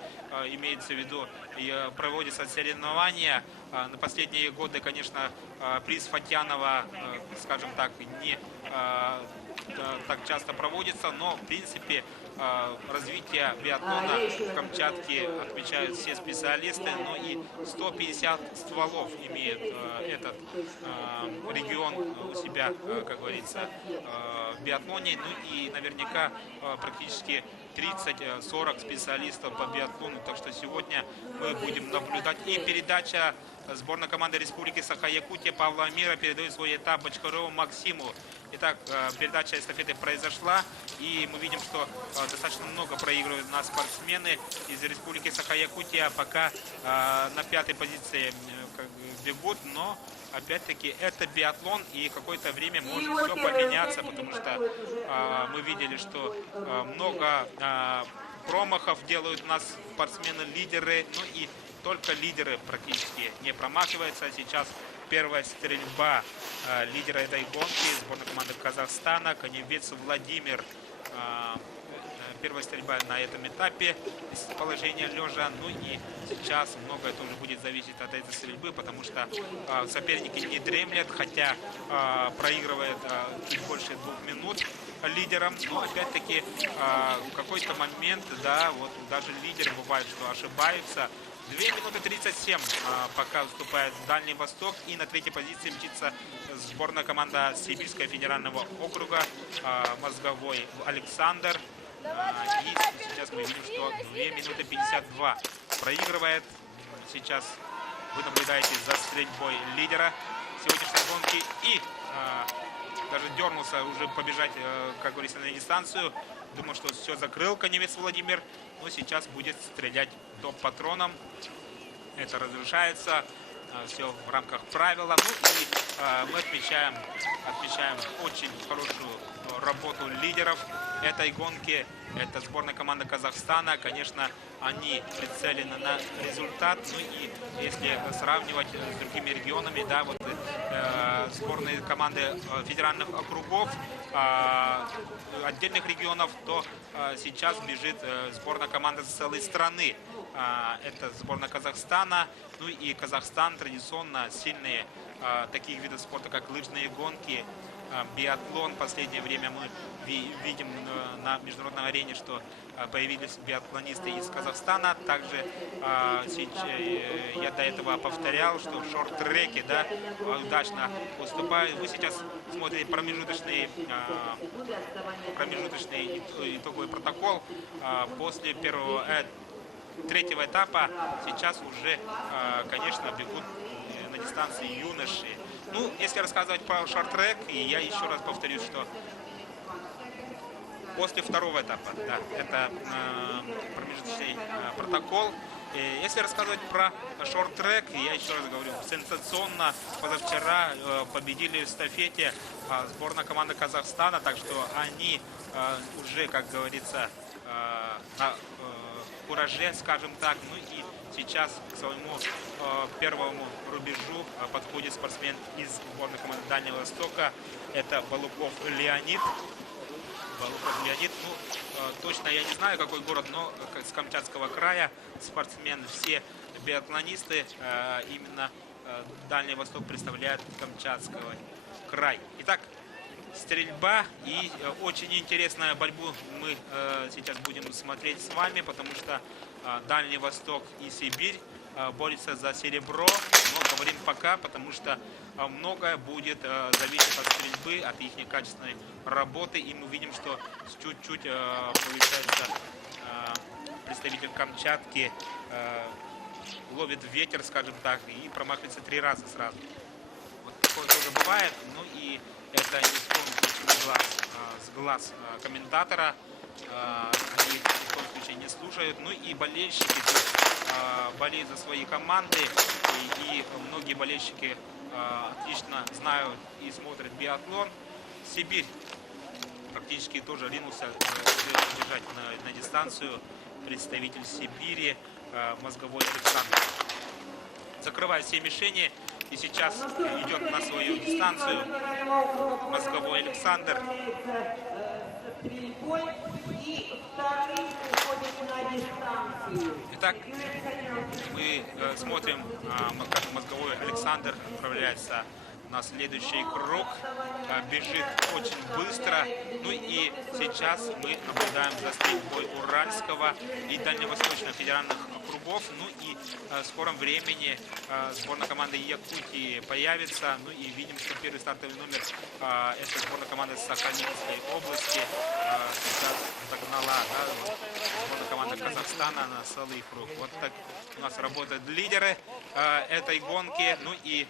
имеется в виду, и проводятся соревнования. На последние годы, конечно, приз Фатьянова, скажем так, не так часто проводится, но в принципе развитие биатлона в Камчатке отмечают все специалисты. Ну и 150 стволов имеет этот регион у себя, как говорится, в биатлоне. Ну и наверняка практически 30-40 специалистов по биатлону. Так что сегодня мы будем наблюдать. И передача сборной команды Республики Саха-Якутия Павла Амира передает свой этап Бочкареву Максиму. Итак, передача эстафеты произошла, и мы видим, что достаточно много проигрывают нас спортсмены из Республики Саха-Якутия. Пока на пятой позиции бегут, но опять-таки это биатлон, и какое-то время может все поменяться, потому что мы видели, что много промахов делают у нас спортсмены-лидеры, ну и только лидеры практически не промахиваются. Сейчас первая стрельба лидера этой гонки, сборной команды Казахстана, Коневец Владимир. Первая стрельба на этом этапе из положения лежа. Ну и сейчас многое тоже будет зависеть от этой стрельбы, потому что соперники не дремлят, хотя проигрывает чуть больше 2 минут лидерам. Но опять-таки в какой-то момент, да, вот даже лидеры бывают, что ошибаются. 2 минуты 37 пока уступает Дальний Восток. И на третьей позиции мчится сборная команда Сибирского федерального округа, Мозговой Александр. И сейчас мы видим, что 2 минуты 52 проигрывает. Сейчас вы наблюдаете за стрельбой лидера сегодняшней гонки. И даже дернулся уже побежать, как говорится, на дистанцию. Думаю, что все закрыл Коневец Владимир. Но сейчас будет стрелять топ-патроном. Это разрешается. Все в рамках правила. Ну и мы отмечаем очень хорошую работу лидеров этой гонки. Это сборная команда Казахстана. Конечно, они прицелены на результат. Ну и если сравнивать с другими регионами, да, вот сборные команды федеральных округов, отдельных регионов, то сейчас бежит сборная команда с целой страны. Это сборная Казахстана. Ну и Казахстан традиционно сильные таких видов спорта, как лыжные гонки, биатлон. В последнее время мы видим на международной арене, что появились биатлонисты из Казахстана. Также я до этого повторял, что в шорт-треке, да, удачно уступают. Вы сейчас смотрите промежуточный итоговый протокол после третьего этапа. Сейчас уже, конечно, бегут на дистанции юноши. Ну, если рассказывать про шорт-трек, и я еще раз повторюсь, что после второго этапа, да, это промежуточный протокол. Если рассказывать про шорт-трек, я еще раз говорю, сенсационно позавчера победили в эстафете сборная команда Казахстана, так что они уже, как говорится, на кураже, скажем так. Ну и сейчас к своему первому рубежу подходит спортсмен из сборной команды Дальнего Востока. Это Балуков Леонид. Ну, точно я не знаю, какой город, но с Камчатского края спортсмен. Все биатлонисты именно Дальний Восток представляют Камчатский край. Итак, стрельба, и очень интересную борьбу мы сейчас будем смотреть с вами, потому что Дальний Восток и Сибирь борются за серебро. Но говорим пока, потому что многое будет зависеть от стрельбы, от их качественной работы. И мы видим, что чуть-чуть получается представитель Камчатки ловит ветер, скажем так, и промахивается 3 раза сразу. Вот такое тоже бывает. Ну и это не в коем случае с глаз комментатора. Они ни в коем случае не слушают. Ну и болельщики болеют за свои команды. И многие болельщики отлично знают и смотрят биатлон. Сибирь практически тоже ринулся держать на дистанцию представитель Сибири Мозговой Александр. Закрывает все мишени. И сейчас идет на свою дистанцию Мозговой Александр. Итак, мы смотрим, как Мозговой Александр отправляется на следующий круг. Бежит очень быстро. Ну и сейчас мы наблюдаем за стрельбой Уральского и Дальневосточного федеральных округов. Ну и в скором времени сборная команды Якутии появится. Ну и видим, что первый стартовый номер это сборная команды Сахалинской области. Сейчас догнала сборная команда Казахстана на целый круг. Вот так у нас работают лидеры этой гонки. Ну и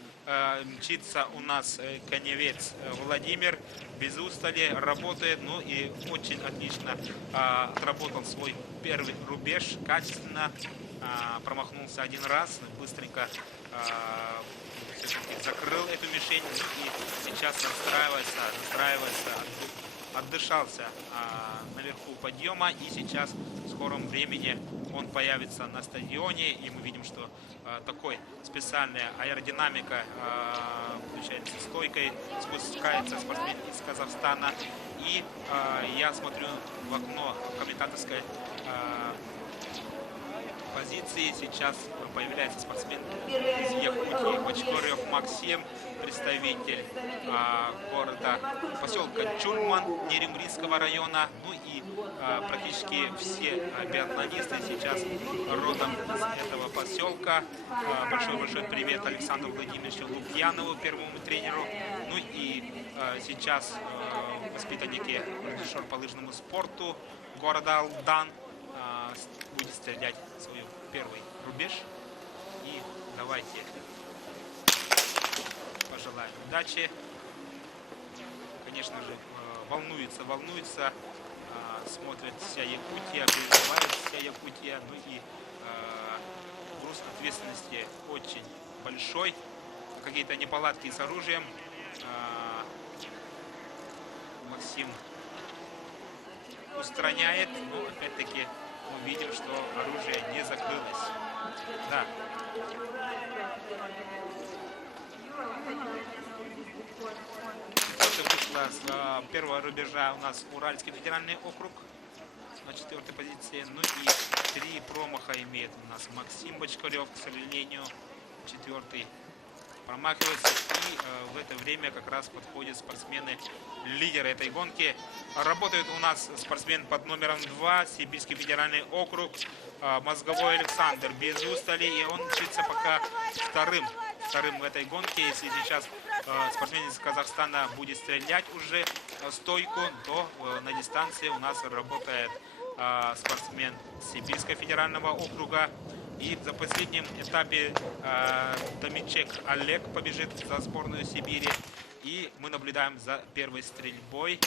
мчится у нас коневец Владимир без устали, работает, ну и очень отлично отработал свой первый рубеж, качественно, промахнулся 1 раз, быстренько все-таки закрыл эту мишень, ну и сейчас настраивается, отдышался наверху подъема, и сейчас в скором времени он появится на стадионе, и мы видим, что такой специальная аэродинамика включается стойкой, спускается спортсмен из Казахстана, и я смотрю в окно комментаторской позиции, сейчас появляется спортсмен из Якутии, Бочкорев Максим, представитель поселка Чурман Нерюнгринского района. Ну и практически все биатлонисты сейчас родом из этого поселка. Большой-большой привет Александру Владимировичу Лукьянову, первому тренеру. Ну и сейчас воспитанники шор по лыжному спорту города Алдан будет стрелять свой первый рубеж. И давайте пожелаем удачи. Конечно же, волнуется, смотрит вся Якутия, переживает вся Якутия. Ну и груз ответственности очень большой. Какие-то неполадки с оружием. Максим устраняет, но опять-таки мы видим, что оружие не закрылось. Да. Это вышло с первого рубежа у нас Уральский федеральный округ на 4-й позиции. Ну и 3 промаха имеет у нас Максим Бочкарев, к сожалению, 4-й промахивается. И в это время как раз подходят спортсмены лидеры этой гонки. Работает у нас спортсмен под номером 2, Сибирский федеральный округ, Мозговой Александр без устали, и он мчится пока вторым в этой гонке. Если сейчас спортсмен из Казахстана будет стрелять уже стойку, то на дистанции у нас работает спортсмен Сибирского федерального округа. И за последнем этапе Домичек Олег побежит за сборную Сибири. И мы наблюдаем за первой стрельбой.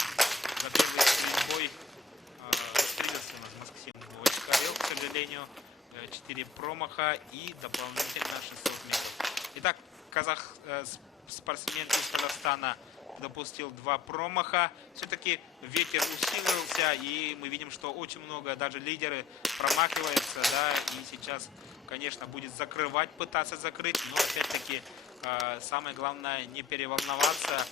Застрелился у нас Максим Бочкарев, к сожалению, 4 промаха и дополнительно 600 метров. Итак, спортсмен из Казахстана допустил 2 промаха. Все-таки ветер усилился, и мы видим, что очень много даже лидеры промахиваются, да, и сейчас, конечно, будет пытаться закрыть, но опять-таки самое главное не переволноваться.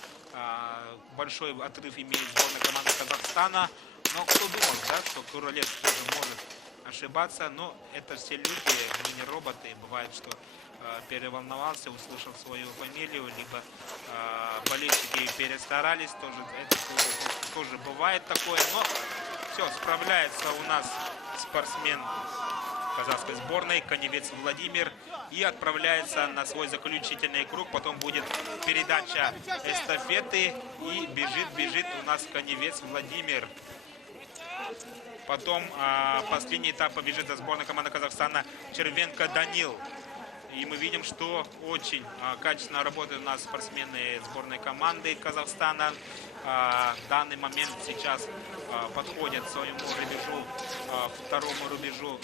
Большой отрыв имеет сборная команда Казахстана, но кто думал, да, что Туралет тоже может ошибаться, но это все люди, мы не роботы, бывает, что переволновался, услышал свою фамилию, либо болельщики перестарались, это тоже бывает такое, но все, справляется у нас спортсмен казахской сборной, Коневец Владимир, и отправляется на свой заключительный круг. Потом будет передача эстафеты, и бежит у нас Коневец Владимир. Потом последний этап побежит за сборной команды Казахстана Червенко Данил. И мы видим, что очень качественно работают у нас спортсмены сборной команды Казахстана. В данный момент сейчас подходят к своему рубежу, второму рубежу,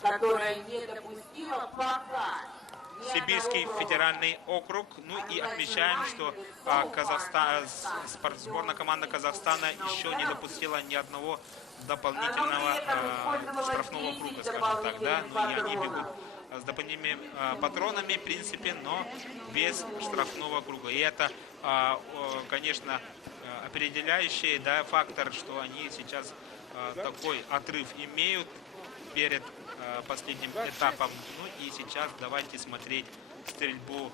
которая не допустила пока. Сибирский федеральный округ. Ну и отмечаем, что сборная команда Казахстана еще не допустила ни одного дополнительного штрафного круга, скажем так, да. Ну и они бегут с дополнительными патронами, в принципе, но без штрафного круга. И это, конечно, определяющий, да, фактор, что они сейчас такой отрыв имеют перед последним этапом. Ну и сейчас давайте смотреть стрельбу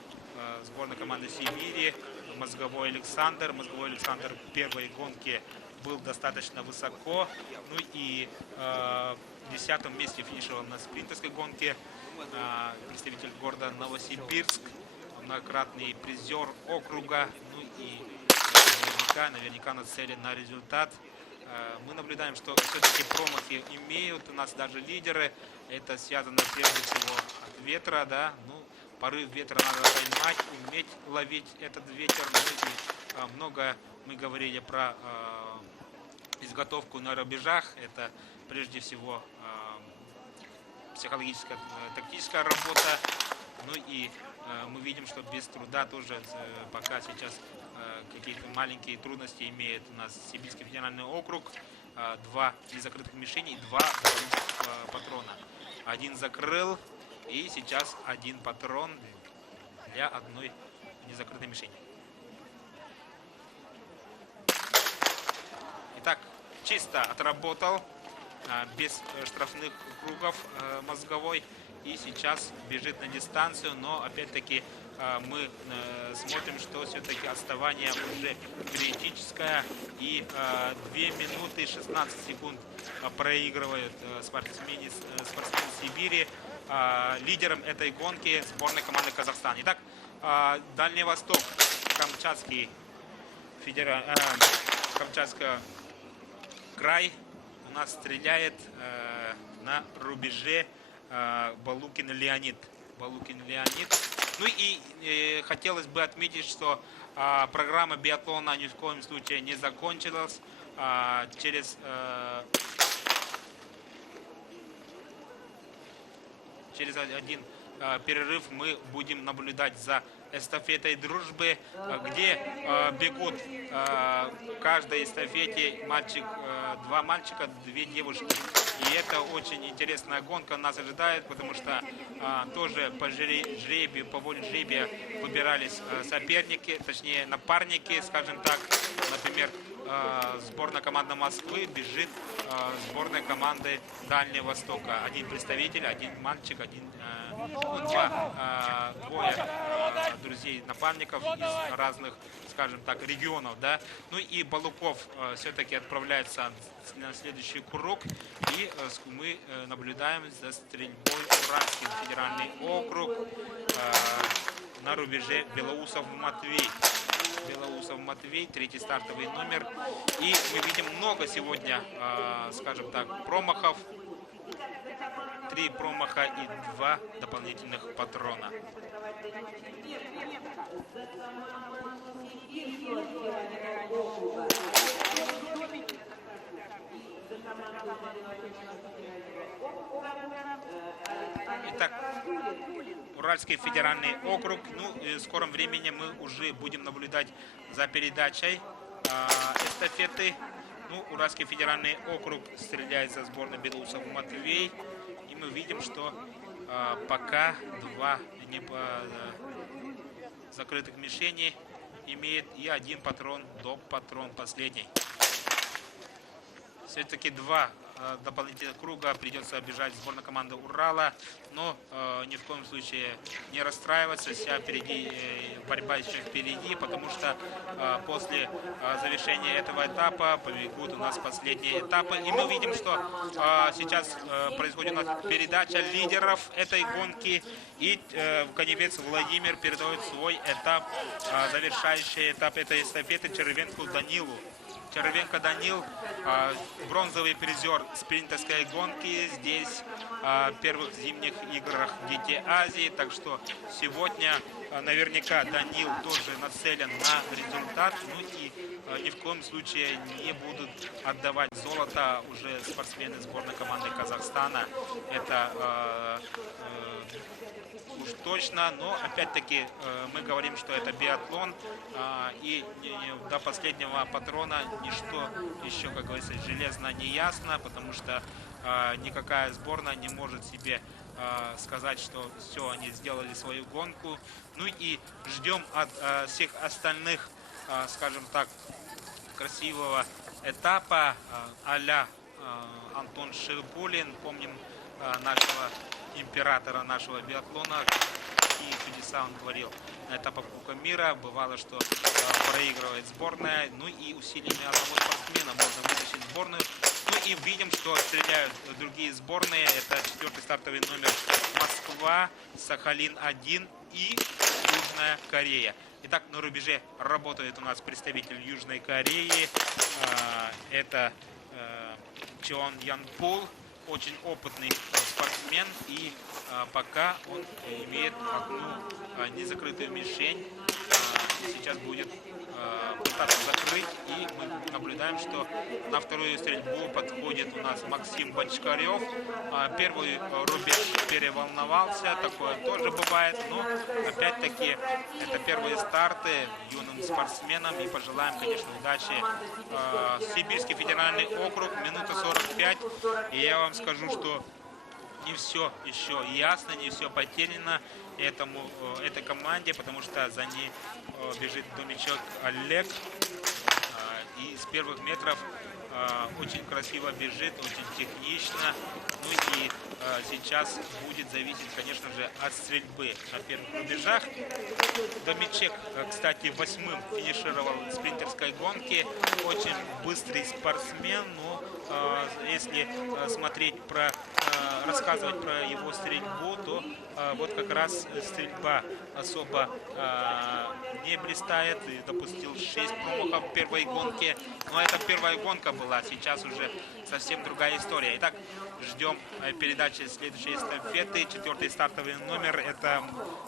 сборной команды Сибири. Мозговой Александр. Мозговой Александр в первой гонке был достаточно высоко. Ну и в 10-м месте финишировал на спринтерской гонке представитель города Новосибирск, многократный призер округа. Ну и наверняка нацелен на результат. Мы наблюдаем, что все-таки промахи имеют у нас даже лидеры. Это связано прежде всего от ветра, да. Ну, порыв ветра надо поймать, уметь ловить этот ветер. Ну, и много мы говорили про изготовку на рубежах. Это прежде всего психологическая, тактическая работа. Ну и мы видим, что без труда тоже пока сейчас какие-то маленькие трудности имеет у нас Сибирский федеральный округ. 2 незакрытых мишеней, 2 патрона. Один закрыл, и сейчас 1 патрон для одной незакрытой мишени. Итак, чисто отработал, без штрафных кругов мозговой. И сейчас бежит на дистанцию, но опять-таки мы смотрим, что все-таки отставание уже критическое. И 2 минуты 16 секунд проигрывают спортсмены Сибири. Лидером этой гонки сборная команды Казахстана. Итак, Дальний Восток, Камчатский край у нас стреляет на рубеже Балукин Леонид. Ну и хотелось бы отметить, что программа биатлона ни в коем случае не закончилась. Через один перерыв мы будем наблюдать за эстафетой дружбы, где бегут в каждой эстафете 2 мальчика, 2 девушки. И это очень интересная гонка нас ожидает, потому что тоже по жребию, по воле жребия выбирались соперники, точнее напарники, скажем так. Например, сборная команды Москвы бежит сборной команды Дальнего Востока. 1 представитель, 1 мальчик, 2 друзей напарников из разных, скажем так, регионов, да. Ну и Балуков все-таки отправляется на следующий круг, и мы наблюдаем за стрельбой Уральский федеральный округ на рубеже Белоусов-Матвей. Белоусов-Матвей, 3-й стартовый номер. И мы видим много сегодня, скажем так, промахов. 3 промаха и 2 дополнительных патрона. Итак, Уральский федеральный округ. Ну, в скором времени мы уже будем наблюдать за передачей эстафеты. Ну, Уральский федеральный округ стреляет за сборной Белоусов-Матвей. И мы видим, что пока 2 закрытых мишени имеет и 1 патрон, доп. Патрон последний. Все-таки 2 дополнительного круга придется обижать сборную команды Урала, но ни в коем случае не расстраиваться, вся борьба еще впереди, потому что после завершения этого этапа побегут у нас последние этапы, и мы видим, что сейчас происходит у нас передача лидеров этой гонки, и коневец Владимир передает свой этап, завершающий этап этой эстафеты Червенку Данилу. Червенко Данил, бронзовый призер спринтерской гонки здесь, в первых зимних играх Дети Азии. Так что сегодня наверняка Данил тоже нацелен на результат. Ну и ни в коем случае не будут отдавать золото уже спортсмены сборной команды Казахстана. Это уж точно, но опять-таки мы говорим, что это биатлон, и до последнего патрона ничто еще, как говорится, железно не ясно, потому что никакая сборная не может себе сказать, что все, они сделали свою гонку. Ну и ждем от всех остальных, скажем так, красивого этапа а-ля Антон Шербулин. Помним нашего императора нашего биатлона, какие чудеса он творил на этапах Кубка мира. Бывало, что проигрывает сборная, ну и усилиями одного спортсмена можно вытащить сборную. Ну и видим, что стреляют другие сборные. Это 4-й стартовый номер Москва, Сахалин-1 и Южная Корея. Итак, на рубеже работает у нас представитель Южной Кореи. Это Чон Ян Пул. Очень опытный спортсмен, и пока он имеет одну незакрытую мишень, сейчас будет пытаться закрыть, и мы наблюдаем, что на вторую стрельбу подходит у нас Максим Бочкарев. Первый рубеж переволновался, такое тоже бывает, но опять-таки это первые старты юным спортсменам, и пожелаем, конечно, удачи. Сибирский федеральный округ, минута 45, и я вам скажу, что не все еще ясно, не все потеряно этой команде, потому что за ней бежит Домичок Олег, и с первых метров очень красиво бежит, очень технично. Ну и сейчас будет зависеть, конечно же, от стрельбы на первых рубежах. Домичек, кстати, 8-м финишировал в спринтерской гонке. Очень быстрый спортсмен, но если смотреть рассказывать про его стрельбу, то вот как раз стрельба особо не блистает, и допустил 6 промахов в первой гонке, но это первая гонка была, сейчас уже совсем другая история. Итак, ждем передачи следующей эстафеты. 4-й стартовый номер, это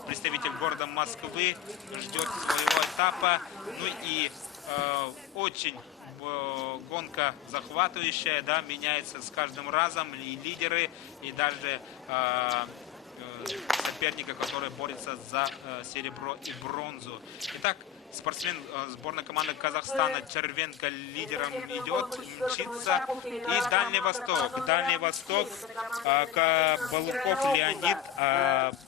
представитель города Москвы, ждет своего этапа. Ну и очень гонка захватывающая, да, меняется с каждым разом, и лидеры, и даже соперника, который борется за серебро и бронзу. Итак, спортсмен сборной команды Казахстана Червенко лидером идет, мчится. И Дальний Восток. Дальний Восток. Балуков Леонид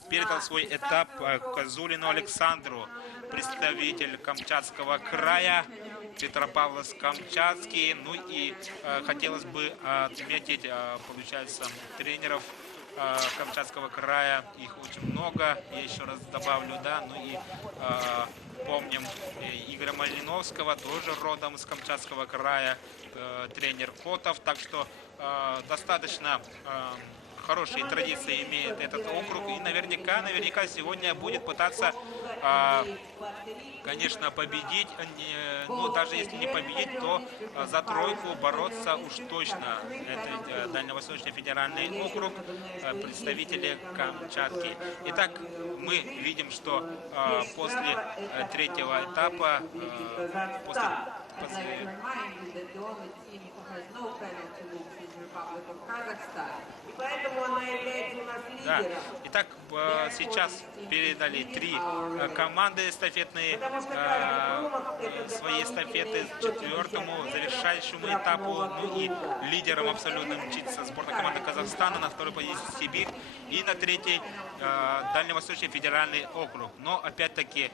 передал свой этап Козулину Александру, представитель Камчатского края, Петропавловск-Камчатский. Ну и хотелось бы отметить, получается, тренеров Камчатского края, их очень много, я еще раз добавлю, да, ну и помним Игоря Малиновского, тоже родом из Камчатского края, тренер Котов, так что достаточно хорошие традиции имеет этот округ, и наверняка сегодня будет пытаться, конечно, победить, ну, даже если не победить, то за тройку бороться уж точно. Это Дальневосточный федеральный округ, представители Камчатки. Итак, мы видим, что после третьего этапа, да. Итак, сейчас передали 3 команды эстафетные своей эстафеты четвертому завершающему этапу. Ну и лидером абсолютным мчится сборная команды Казахстана, на второй позиции Сибирь и на третьей Дальневосточный федеральный округ. Но опять-таки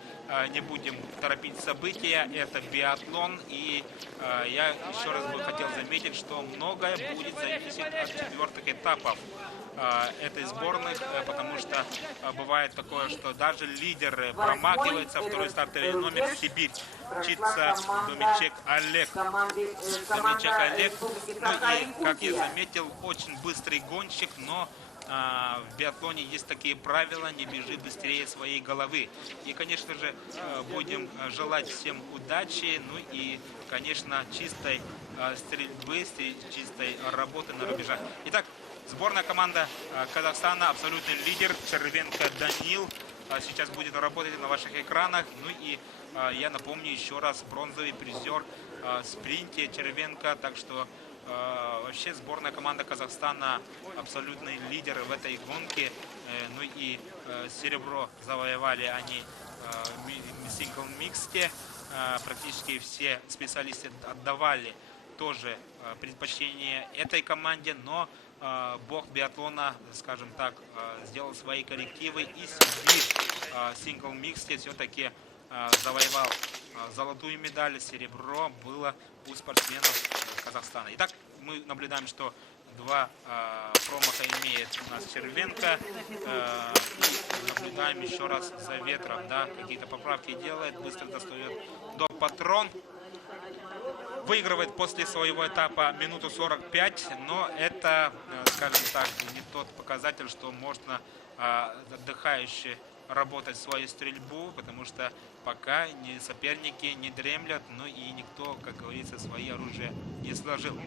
не будем торопить события, это биатлон, и я еще раз бы хотел заметить, что многое будет зависеть от четвертых этапов этой сборной, потому что бывает такое, что даже лидеры промахиваются. Второй стартовый номер Сибирь мчится Домичек Олег. Домичек Олег, ну и, как я заметил, очень быстрый гонщик, но в биатлоне есть такие правила: не бежи быстрее своей головы. И, конечно же, будем желать всем удачи, ну и, конечно, чистой стрельбы, чистой работы на рубежах. Итак, сборная команда Казахстана, абсолютный лидер Червенко Данил, сейчас будет работать на ваших экранах. Ну и я напомню еще раз, бронзовый призер в спринте Червенко, так что вообще сборная команда Казахстана абсолютный лидер в этой гонке. Ну и серебро завоевали они в сингл-миксте. Практически все специалисты отдавали тоже предпочтение этой команде, но бог биатлона, скажем так, сделал свои коррективы, и Сибирь в сингл-миксте все-таки завоевал золотую медаль, серебро было у спортсменов Казахстана. Итак, мы наблюдаем, что 2 промаха имеет у нас Червенко. И наблюдаем еще раз за ветром, да, какие-то поправки делает, быстро достает до патрон. Выигрывает после своего этапа минуту 45, но это, скажем так, не тот показатель, что можно отдыхающе работать свою стрельбу, потому что пока ни соперники не дремлят, ну и никто, как говорится, свои оружия не сложил.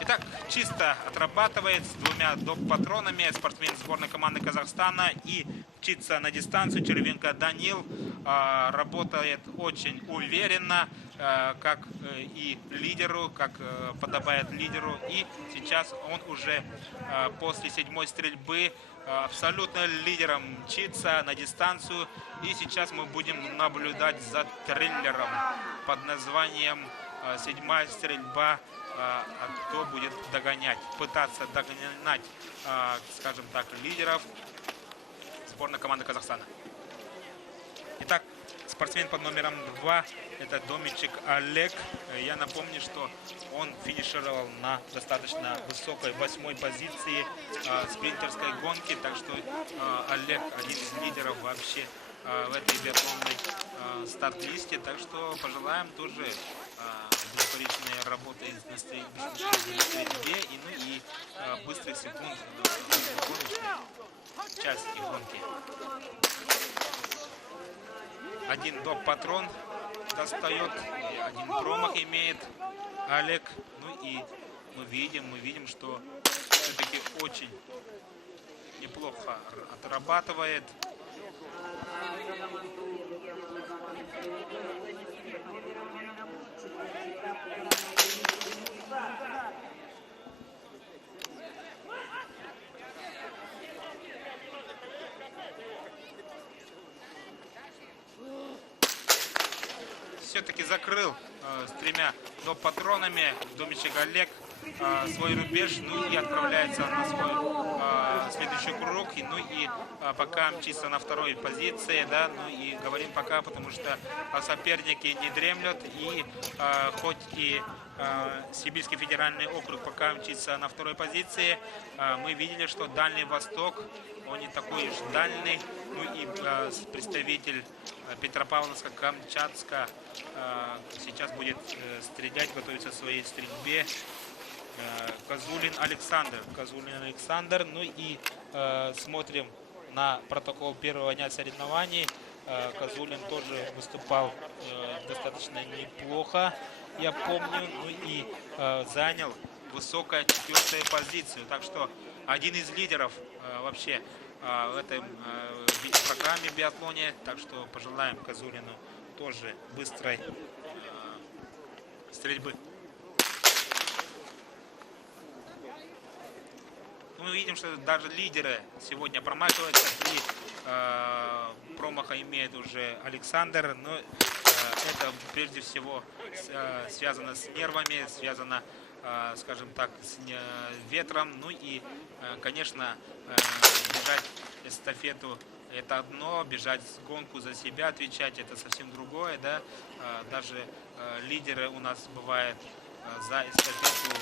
Итак, чисто отрабатывает с 2 доп-патронами спортсмен сборной команды Казахстана и мчится на дистанцию. Червенко Данил работает очень уверенно, как и лидеру, как подобает лидеру. И сейчас он уже после 7-й стрельбы абсолютно лидером мчится на дистанцию. И сейчас мы будем наблюдать за триллером под названием «7-я стрельба». Кто будет догонять, пытаться догонять, скажем так, лидеров сборной команды Казахстана. Итак, спортсмен под номером 2 это Домичек Олег. Я напомню, что он финишировал на достаточно высокой 8-й позиции спринтерской гонки, так что Олег один из лидеров вообще в этой биатлонной старт-листе, так что пожелаем тоже безупречной работы на стрельбе и быстрых секунд в части гонки. 1 доп-патрон достает, 1 промах имеет Олег. Ну и мы видим, что все-таки очень неплохо отрабатывает. Все-таки закрыл с 3 доп-патронами Домичек Олег свой рубеж, ну и отправляется на свой следующий круг, ну и пока мчится на 2-й позиции, да, ну и говорим пока, потому что соперники не дремлют, и хоть и Сибирский федеральный округ пока мчится на 2-й позиции, мы видели, что Дальний Восток, он не такой уж дальний, ну и представитель Петропавловска-Камчатска сейчас будет стрелять, готовится к своей стрельбе. Козулин Александр. Ну и смотрим на протокол первого дня соревнований. Козулин тоже выступал достаточно неплохо, я помню, ну и занял высокую 4-ю позицию. Так что один из лидеров вообще в этой программе биатлоне. Так что пожелаем Козулину тоже быстрой стрельбы. мы видим, что даже лидеры сегодня промахиваются. 3 промаха имеет уже Александр, но это прежде всего связано с нервами, связано, скажем так, с ветром. Ну и, конечно, бежать эстафету — это одно, бежать гонку за себя, отвечать — это совсем другое, да. Даже лидеры у нас бывает за эстафету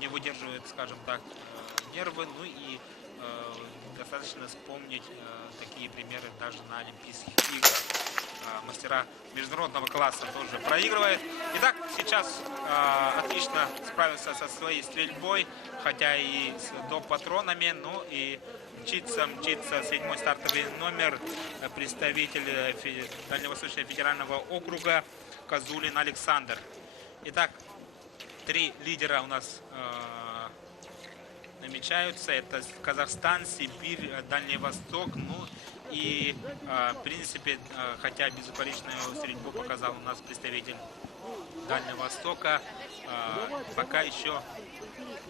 не выдерживают, скажем так, нервы. Ну и достаточно вспомнить такие примеры даже на Олимпийских играх. Мастера международного класса тоже проигрывают. Итак, сейчас отлично справился со своей стрельбой, хотя и с доп-патронами. Ну и мчится 7-й стартовый номер, представитель Дальневосточного федерального округа Козулин Александр. Итак, 3 лидера у нас намечаются. Это Казахстан, Сибирь, Дальний Восток. Ну и, в принципе, хотя безупречную стрельбу показал у нас представитель Дальнего Востока, пока еще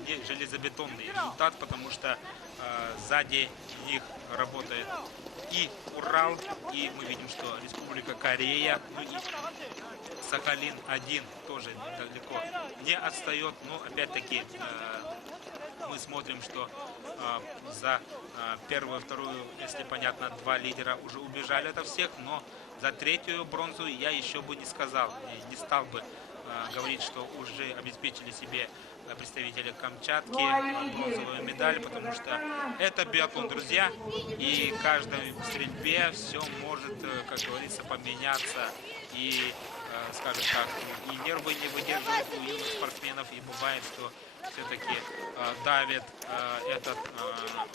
не железобетонный результат, потому что сзади них работает и Урал, и мы видим, что Республика Корея, ну и Сахалин-1 тоже далеко не отстает. Но опять-таки мы смотрим, что за первую, вторую, если понятно, 2 лидера уже убежали от всех, но за 3-ю бронзу я еще бы не сказал, не стал бы говорить, что уже обеспечили себе представители Камчатки бронзовую медаль, потому что это биатлон, друзья, и в каждой стрельбе все может, как говорится, поменяться, и, скажем так, и нервы не выдерживают у юных спортсменов, и бывает, что все-таки давит этот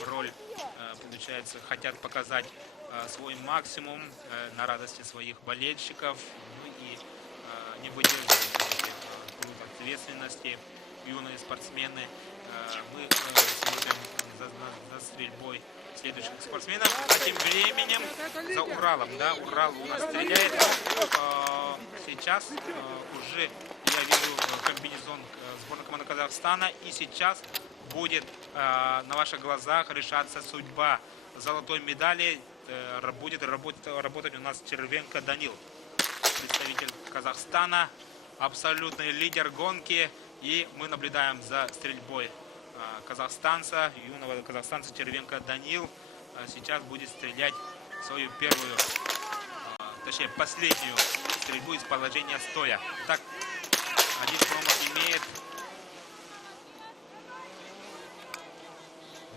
роль, получается, хотят показать свой максимум на радости своих болельщиков, ну и не выдерживают ответственности юные спортсмены. Мы смотрим за стрельбой следующих спортсменов, а тем временем за Уралом, да, Урал у нас стреляет. Сейчас уже я вижу комбинезон сборной команды Казахстана, и сейчас будет на ваших глазах решаться судьба золотой медали. Будет работать у нас Червенко Данил, представитель Казахстана, абсолютный лидер гонки, и мы наблюдаем за стрельбой казахстанца, юного казахстанца Червенко Данил. Сейчас будет стрелять свою первую, точнее последнюю стрельбу из положения стоя. Так, 1 промах имеет,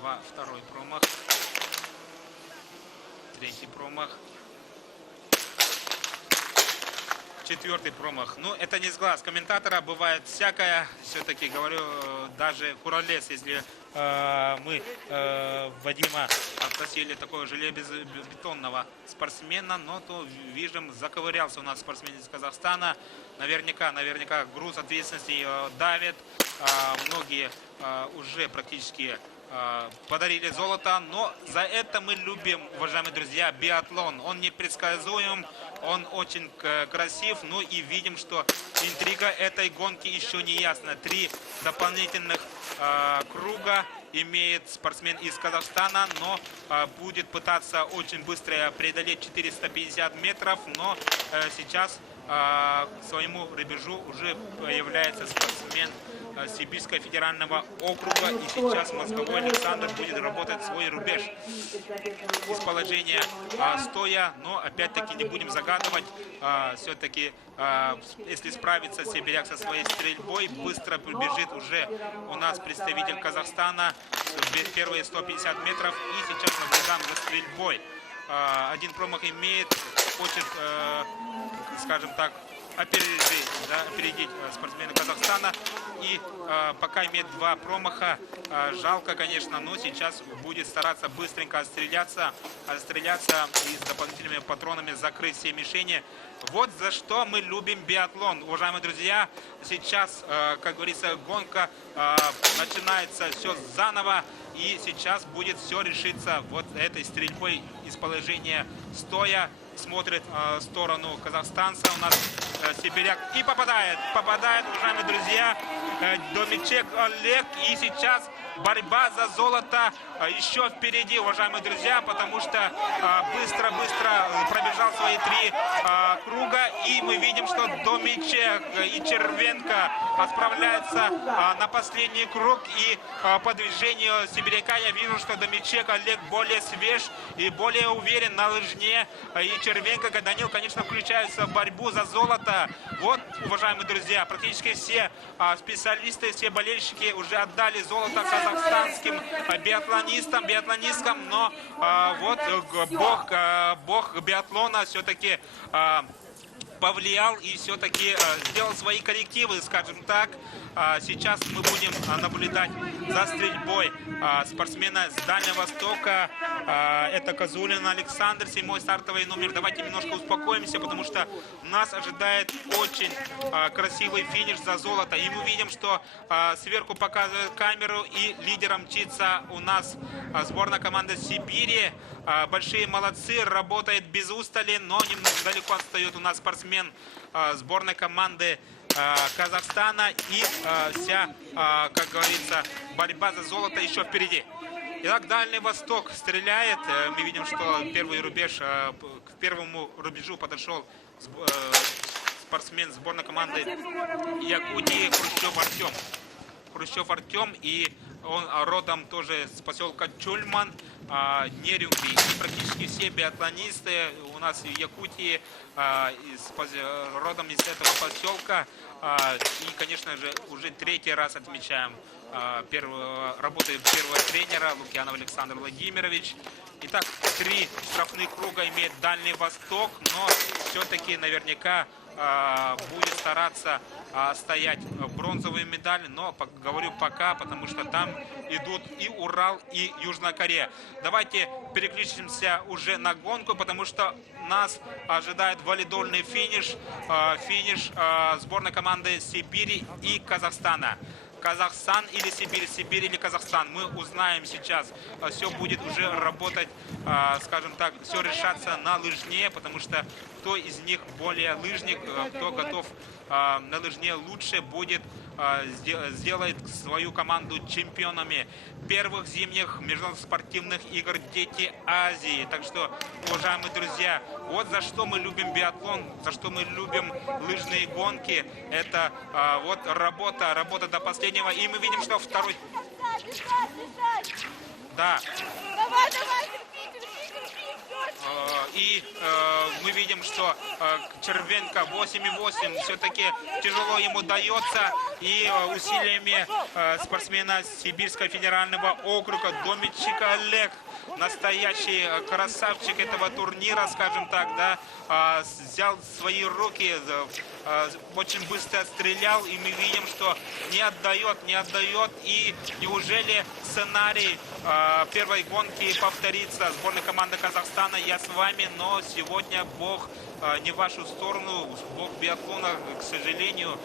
2-й промах, 3-й промах, 4-й промах. Ну, это не с глаз комментатора, бывает всякое. Все-таки говорю, даже Куралес, если мы Вадима опросили такого железобетонного спортсмена, но то видим, заковырялся у нас спортсмен из Казахстана. Наверняка груз ответственности давит. Многие уже практически подарили золото, но за это мы любим, уважаемые друзья, биатлон. Он непредсказуем, он очень красив, ну и видим, что интрига этой гонки еще не ясна. 3 дополнительных круга имеет спортсмен из Казахстана, но будет пытаться очень быстро преодолеть 450 метров, но сейчас к своему рубежу уже появляется спортсмен Сибирского федерального округа, и сейчас мозговой Александр будет работать свой рубеж из положения стоя, но опять-таки не будем загадывать, все-таки если справится сибиряк со своей стрельбой, быстро побежит уже у нас представитель Казахстана первые 150 метров, и сейчас наблюдаем за стрельбой. 1 промах имеет, хочет, скажем так, опередить спортсмена Казахстана, и пока имеет 2 промаха. Жалко, конечно, но сейчас будет стараться быстренько отстреляться и с дополнительными патронами закрыть все мишени. Вот за что мы любим биатлон, уважаемые друзья. Сейчас, как говорится, гонка начинается все заново, и сейчас будет все решиться вот этой стрельбой из положения стоя. Смотрит в сторону казахстанца у нас сибиряк и попадает, уважаемые друзья, Домичек Олег, и сейчас борьба за золото еще впереди, уважаемые друзья, потому что быстро-быстро пробежал свои 3 круга, и мы видим, что Домичек и Червенко отправляются на последний круг, и по движению сибиряка я вижу, что Домичек Олег более свеж и более уверен на лыжне, и Червенко, Данил, конечно, включаются в борьбу за золото. Вот, уважаемые друзья, практически все специалисты, все болельщики уже отдали золото казахстанским биатлонисткам, но вот бог биатлона все-таки повлиял и все-таки сделал свои коррективы, скажем так. Сейчас мы будем наблюдать за стрельбой спортсмена с Дальнего Востока. Это Козулин Александр, 7-й стартовый номер. Давайте немножко успокоимся, потому что нас ожидает очень красивый финиш за золото. И мы видим, что сверху показывает камеру, и лидером мчится у нас сборная команды Сибири. Большие молодцы, работает без устали, но немного далеко отстает у нас спортсмен сборной команды Казахстана, и вся, как говорится, борьба за золото еще впереди. Итак, Дальний Восток стреляет. Мы видим, что первый рубеж, к первому рубежу подошел спортсмен сборной команды Якутии Хрущев Артем, и он родом тоже с поселка Чульман, Нерюнгри. И практически все биатлонисты у нас в Якутии родом из этого поселка. И, конечно же, уже 3-й раз отмечаем работы первого тренера Лукьянов Александр Владимирович. Итак, 3 штрафных круга имеет Дальний Восток, но все-таки наверняка будет стараться стоять бронзовые медали, но говорю пока, потому что там идут и Урал, и Южная Корея. Давайте переключимся уже на гонку, потому что нас ожидает волейбольный финиш, сборной команды Сибири и Казахстана. Казахстан или Сибирь, Сибирь или Казахстан. Мы узнаем сейчас. Все будет уже работать, скажем так, все решаться на лыжне, потому что кто из них более лыжник, кто готов на лыжне лучше, сделает свою команду чемпионами первых зимних международных спортивных игр «Дети Азии». Так что, уважаемые друзья, вот за что мы любим биатлон, за что мы любим лыжные гонки. Это вот работа до последнего. И мы видим, что второй... Да. И мы видим, что Червенко 8,8 все-таки тяжело ему дается. И усилиями спортсмена Сибирского федерального округа Домичика Олег, настоящий красавчик этого турнира, скажем так, да, взял в свои руки, очень быстро стрелял, и мы видим, что не отдает. И неужели сценарий первой гонки повторится? Сборная команда Казахстана, я с вами, но сегодня Бог не в вашу сторону, Бог биатлона, к сожалению,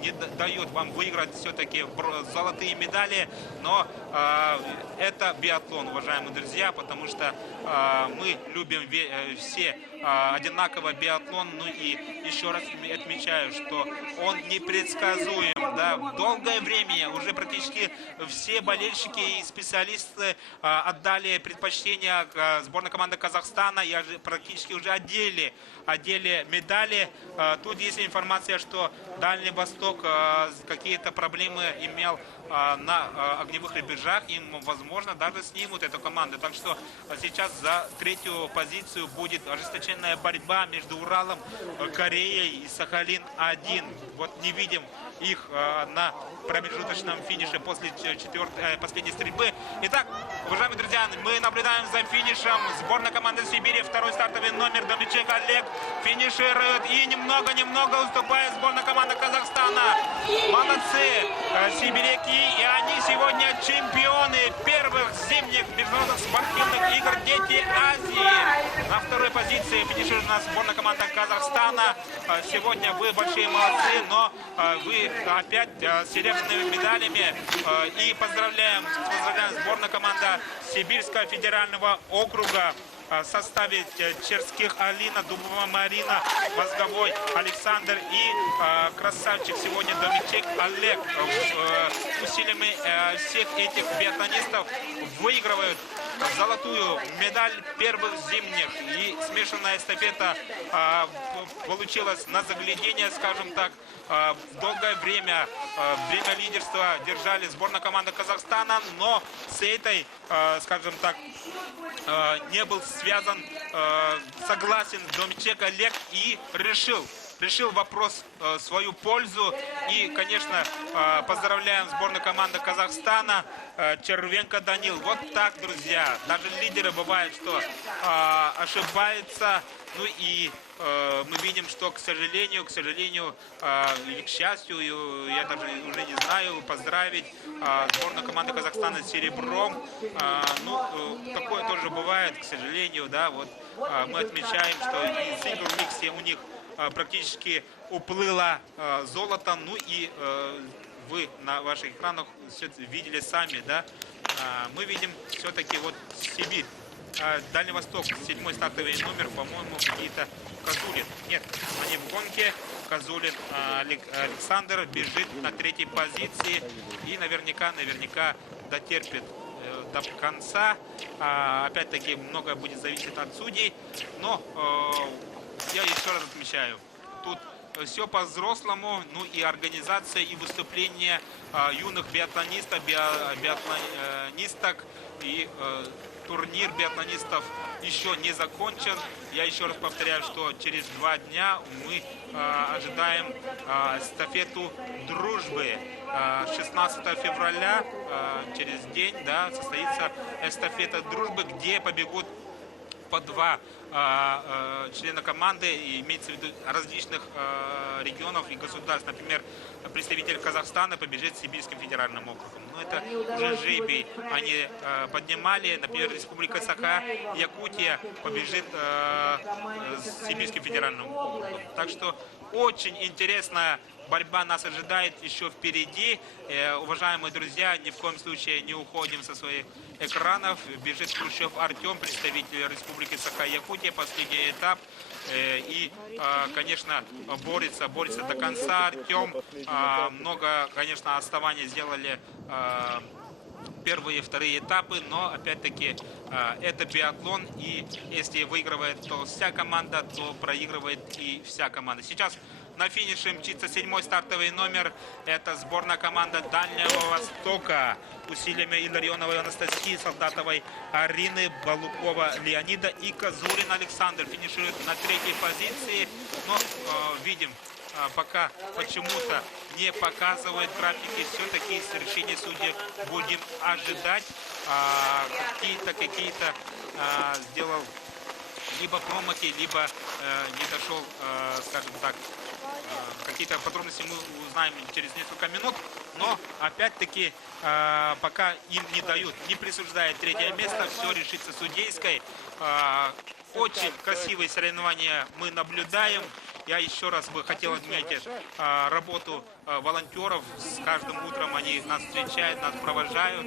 не дает вам выиграть все-таки золотые медали, но это биатлон, уважаемые друзья, потому что мы любим все одинаково биатлон, ну и еще раз отмечаю, что он непредсказуем, да, долгое время уже практически все болельщики и специалисты отдали предпочтение сборной команды Казахстана, и практически уже одели медали. Тут есть информация, что Дальний Восток какие-то проблемы имел на огневых рубежах, им, возможно, даже снимут эту команду. Так что сейчас за 3-ю позицию будет ожесточенная борьба между Уралом, Кореей и Сахалин-1. Вот не видим их на промежуточном финише после последней стрельбы. Итак, уважаемые друзья, мы наблюдаем за финишем. Сборная команды Сибири, 2-й стартовый номер Домичек Олег финиширует и немного уступает сборная команда Казахстана. Молодцы сибиряки, и они сегодня чемпионы первых зимних международных спортивных игр «Дети Азии». На 2-й позиции финиширует у нас сборная команда Казахстана. Сегодня вы большие молодцы, но вы опять с серебряными медалями. И поздравляем сборную команду Сибирского федерального округа в составе Черских Алина, Дубова Марина, Мозговой Александр и красавчик сегодня Домичек Олег усилиями всех этих биатлонистов выигрывают золотую медаль первых зимних. И смешанная эстафета получилась на заглядение, скажем так. Долгое время лидерства держали сборная команда Казахстана, но с этой, скажем так, не был связан, согласен Домичек Олег и решил вопрос в свою пользу. И, конечно, поздравляем сборную команды Казахстана, Червенко Данил. Вот так, друзья. Даже лидеры бывают, что ошибаются. Ну и мы видим, что, к сожалению, и к счастью, я даже уже не знаю, поздравить сборную команды Казахстана с серебром. Такое тоже бывает, к сожалению, да. Вот мы отмечаем, что в сингл-миксе у них практически уплыло золото. Ну и вы на ваших экранах все видели сами, да. Мы видим все-таки вот Сибирь, Дальний Восток, 7-й стартовый номер, по-моему, какие-то Козулин. Нет, они в гонке. Козулин Александр бежит на 3-й позиции и наверняка дотерпит до конца. Опять-таки многое будет зависеть от судей, но я еще раз отмечаю, тут все по-взрослому, ну и организация и выступление юных биатлонистов, биатлонисток и турнир биатлонистов еще не закончен. Я еще раз повторяю, что через 2 дня мы ожидаем эстафету дружбы. 16 февраля, через день, да, состоится эстафета дружбы, где побегут по 2 члена команды, и имеется в виду различных регионов и государств. Например, представитель Казахстана побежит Сибирским федеральным округом. Но это уже жребий они поднимали. Например, Республика Саха-Якутия побежит с Сибирским федеральным округом. Так что очень интересная борьба нас ожидает еще впереди. Уважаемые друзья, ни в коем случае не уходим со своих экранов. Бежит Хрущев Артем, представитель Республики Саха-Якутия, последний этап. И, конечно, борется до конца Артем. Много, конечно, отставаний сделали первые и вторые этапы, но опять-таки это биатлон, и если выигрывает то вся команда, то проигрывает и вся команда. Сейчас на финише мчится 7-й стартовый номер. Это сборная команда Дальнего Востока. Усилиями Илларионовой Анастасии, Солдатовой Арины, Балукова Леонида и Козулин Александр финиширует на 3-й позиции. Но видим, пока почему-то не показывают графики. Все-таки с решения судей будем ожидать. Какие-то сделал либо промахи, либо не дошел, скажем так. Какие-то подробности мы узнаем через несколько минут, но опять-таки пока им не дают, не присуждают 3-е место, все решится судейской. Очень красивые соревнования мы наблюдаем. Я еще раз бы хотел отметить работу волонтеров. С каждым утром они нас встречают, нас провожают.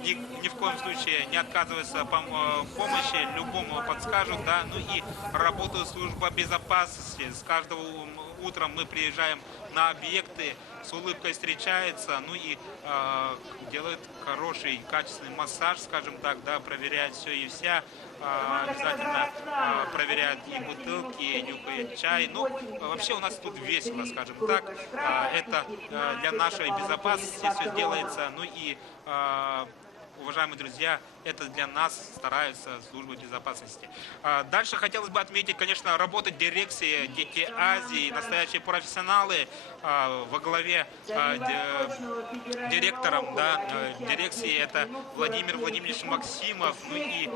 Ни в коем случае не отказываются в помощи, любому подскажут. Да? Ну и работу служба безопасности. С каждого утром мы приезжаем на объекты, с улыбкой встречается, ну и делают хороший, качественный массаж, скажем так, да, проверяют все и вся. Обязательно проверяют и бутылки, нюхают чай. Ну, вообще у нас тут весело, скажем так. Это для нашей безопасности все делается. Ну и, уважаемые друзья, это для нас стараются службы безопасности. Дальше хотелось бы отметить, конечно, работу дирекции Дети Азии, настоящие профессионалы во главе директором, да, дирекции это Владимир Владимирович Максимов, ну и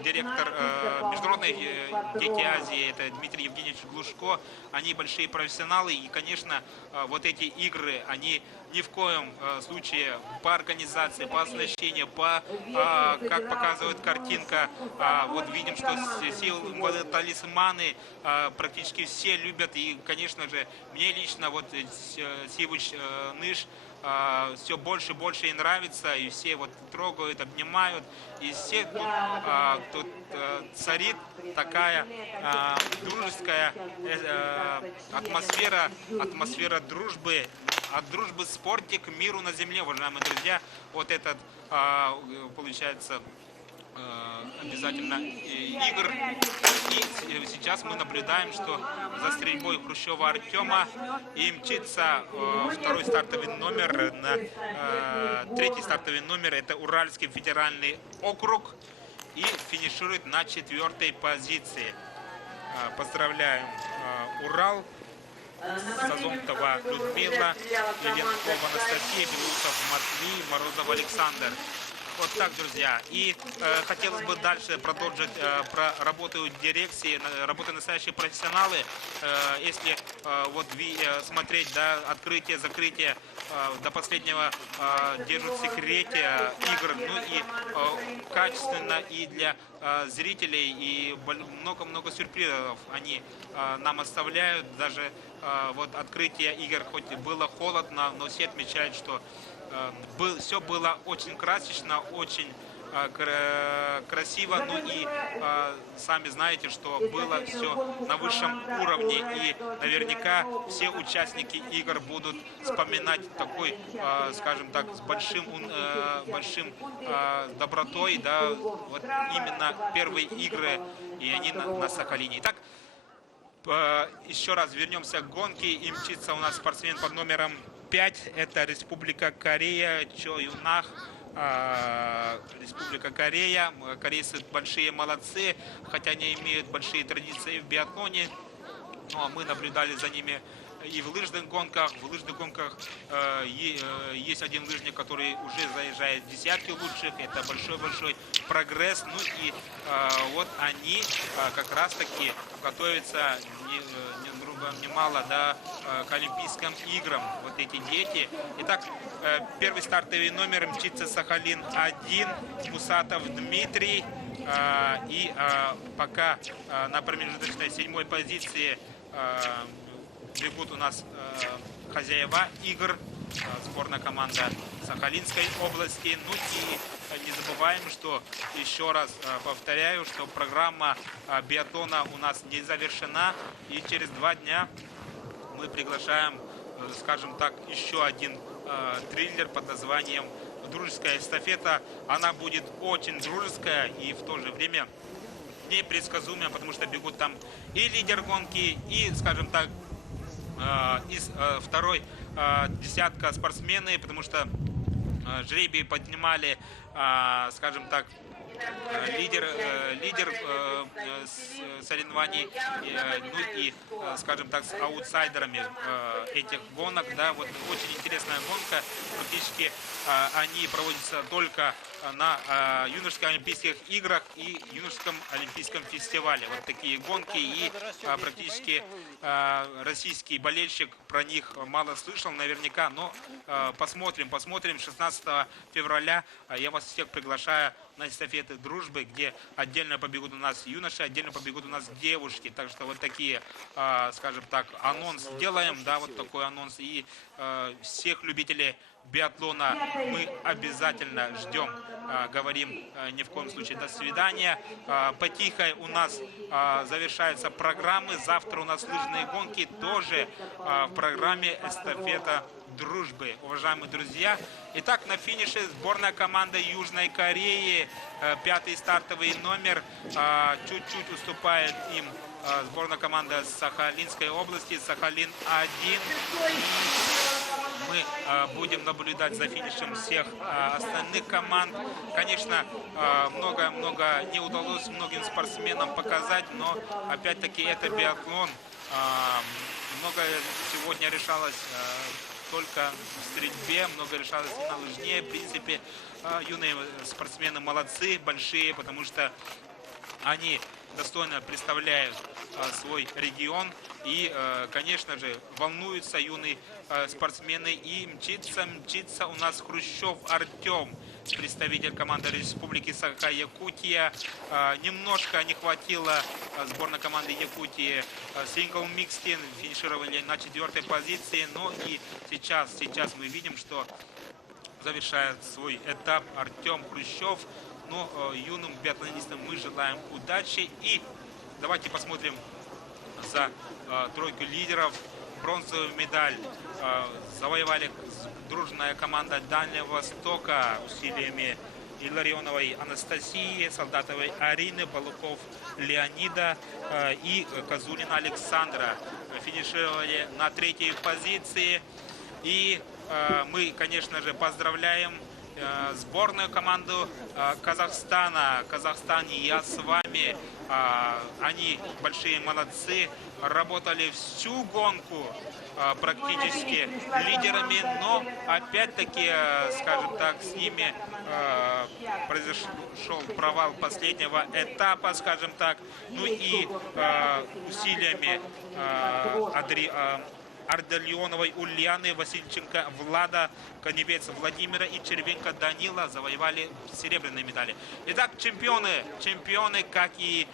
директор международной Дети Азии это Дмитрий Евгеньевич Глушко. Они большие профессионалы, и, конечно, вот эти игры, они ни в коем случае по организации, по оснащению, как показывает картинка, вот видим, что все талисманы практически все любят, и, конечно же, мне лично вот Сивыч Ниш все больше и больше ей нравится, и все вот трогают, обнимают, и все тут царит такая дружеская атмосфера дружбы, от дружбы спорте к миру на земле, уважаемые друзья. Вот этот, получается, обязательно игр. И сейчас мы наблюдаем, что за стрельбой Хрущева Артема и мчится второй стартовый номер, третий стартовый номер, это Уральский федеральный округ, и финиширует на 4-й позиции. Поздравляем Урал. Сазонтова Людмила, Еленкова Анастасия, Белусов Матвей, Морозов Александр. Вот так, друзья. И хотелось бы дальше продолжить про работу дирекции, работу настоящие профессионалы. Если вот смотреть, да, открытие, закрытие, до последнего держат в секрете игр, ну и качественно и для зрителей, и много-много сюрпризов они нам оставляют. Даже вот открытие игр, хоть было холодно, но все отмечают, что все было очень красочно, очень красиво, ну и сами знаете, что было все на высшем уровне, и наверняка все участники игр будут вспоминать такой, скажем так, с большим добротой, да, вот именно первые игры, и они на Сахалине. Итак, еще раз вернемся к гонке, и мчится у нас спортсмен под номером 5, это Республика Корея, Чо Юнах, Республика Корея. Корейцы большие молодцы, хотя не имеют большие традиции в биатлоне, но мы наблюдали за ними и в лыжных гонках. В лыжных гонках есть один лыжник, который уже заезжает в десятки лучших. Это большой-большой прогресс. Ну и вот они как раз-таки готовятся немало, да, к Олимпийским играм, вот эти дети. Итак, первый стартовый номер мчится Сахалин-1, Мусатов Дмитрий. И пока на промежуточной 7-й позиции бегут у нас хозяева игр, сборная команда Сахалинской области. Ну и не забываем, что, еще раз повторяю, что программа биатлона у нас не завершена. И через 2 дня мы приглашаем, скажем так, еще один триллер под названием «Дружеская эстафета». Она будет очень дружеская и в то же время непредсказуемая, потому что бегут там и лидер гонки, и, скажем так, из второй десятка спортсмены, потому что жребий поднимали, скажем так, лидер соревнований, ну и, скажем так, с аутсайдерами этих гонок, да, вот очень интересная гонка, практически они проводятся только на юношеских олимпийских играх и юношеском олимпийском фестивале. Вот такие гонки, и практически российский болельщик про них мало слышал наверняка, но посмотрим 16 февраля я вас всех приглашаю на эстафеты дружбы, где отдельно побегут у нас юноши, отдельно побегут у нас девушки. Так что вот такие, скажем так, анонс делаем, да, вот такой анонс. И всех любителей биатлона мы обязательно ждем, говорим ни в коем случае до свидания. Потихо у нас завершаются программы. Завтра у нас лыжные гонки, тоже в программе эстафета дружбы, уважаемые друзья. Итак, на финише сборная команда Южной Кореи, 5-й стартовый номер, чуть-чуть уступает им сборная команда Сахалинской области, Сахалин-1. Мы будем наблюдать за финишем всех остальных команд. Конечно, много не удалось многим спортсменам показать, но опять-таки это биатлон. Много сегодня решалось только в стрельбе, много решалось и на лыжне. В принципе, юные спортсмены молодцы, большие, потому что они достойно представляют свой регион. И, конечно же, волнуются юные спортсмены. И мчится у нас Хрущев Артем. представитель команды Республики Саха-Якутия. Немножко не хватило сборной команды Якутии. Сингл Микстин финишировали на 4-й позиции. Но и сейчас мы видим, что завершает свой этап Артем Хрущев. Но юным биатлонистам мы желаем удачи. И давайте посмотрим за тройку лидеров. Бронзовую медаль завоевали дружная команда Дальнего Востока усилиями Илларионовой Анастасии, Солдатовой Арины, Балуков Леонида и Козулина Александра. Финишировали на 3-й позиции. И мы, конечно же, поздравляем сборную команду Казахстана. Казахстан, я с вами. Они большие молодцы. Работали всю гонку практически лидерами, но опять-таки, скажем так, с ними произошел провал последнего этапа, скажем так. Ну и усилиями Ардальоновой Ульяны, Васильченко Влада, Коневец Владимира и Червенко Данила завоевали серебряные медали. Итак, чемпионы, как и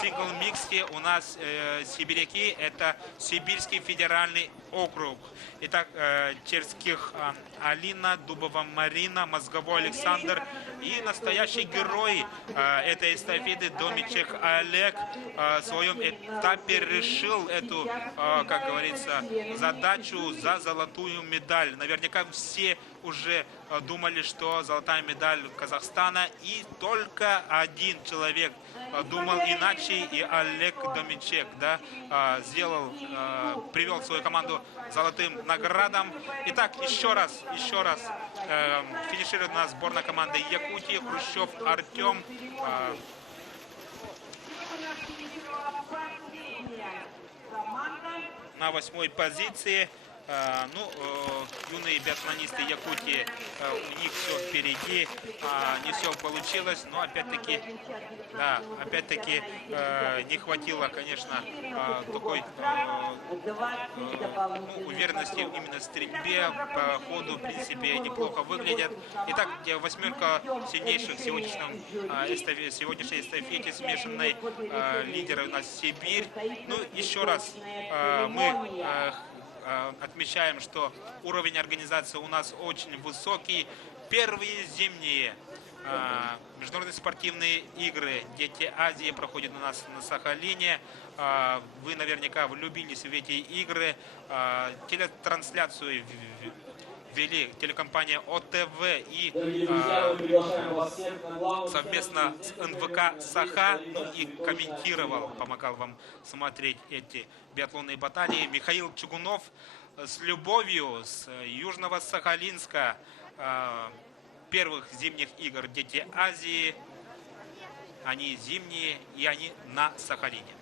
сингл миксте, у нас сибиряки, это Сибирский федеральный округ. Итак, Черских Алина, Дубова Марина, Мозговой Александр и настоящий герой этой эстафеты Домичек Олег в своем этапе решил эту, как говорится, задачу за золотую медаль. Наверняка все уже думали, что золотая медаль Казахстана, и только один человек думал иначе, и Олег Домичек, да, привел свою команду золотым наградам. Итак, еще раз финиширует у нас сборная команды Якутии. Хрущев Артем. На 8-й позиции. Юные биатлонисты Якутии, у них все впереди, не все получилось, но опять-таки не хватило, конечно, такой уверенности именно в стрельбе. По ходу, в принципе, неплохо выглядят. Итак, 8-ка сильнейших в сегодняшней эстафете смешанной. Лидеры у нас Сибирь. Ну, еще раз мы отмечаем, что уровень организации у нас очень высокий. Первые зимние международные спортивные игры «Дети Азии» проходят у нас на Сахалине. Вы наверняка влюбились в эти игры. Телетрансляцию вели телекомпания ОТВ и совместно с НВК Саха, и помогал вам смотреть эти биатлонные баталии Михаил Чугунов с любовью с Южного Сахалинска, первых зимних игр «Дети Азии». Они зимние, и они на Сахалине.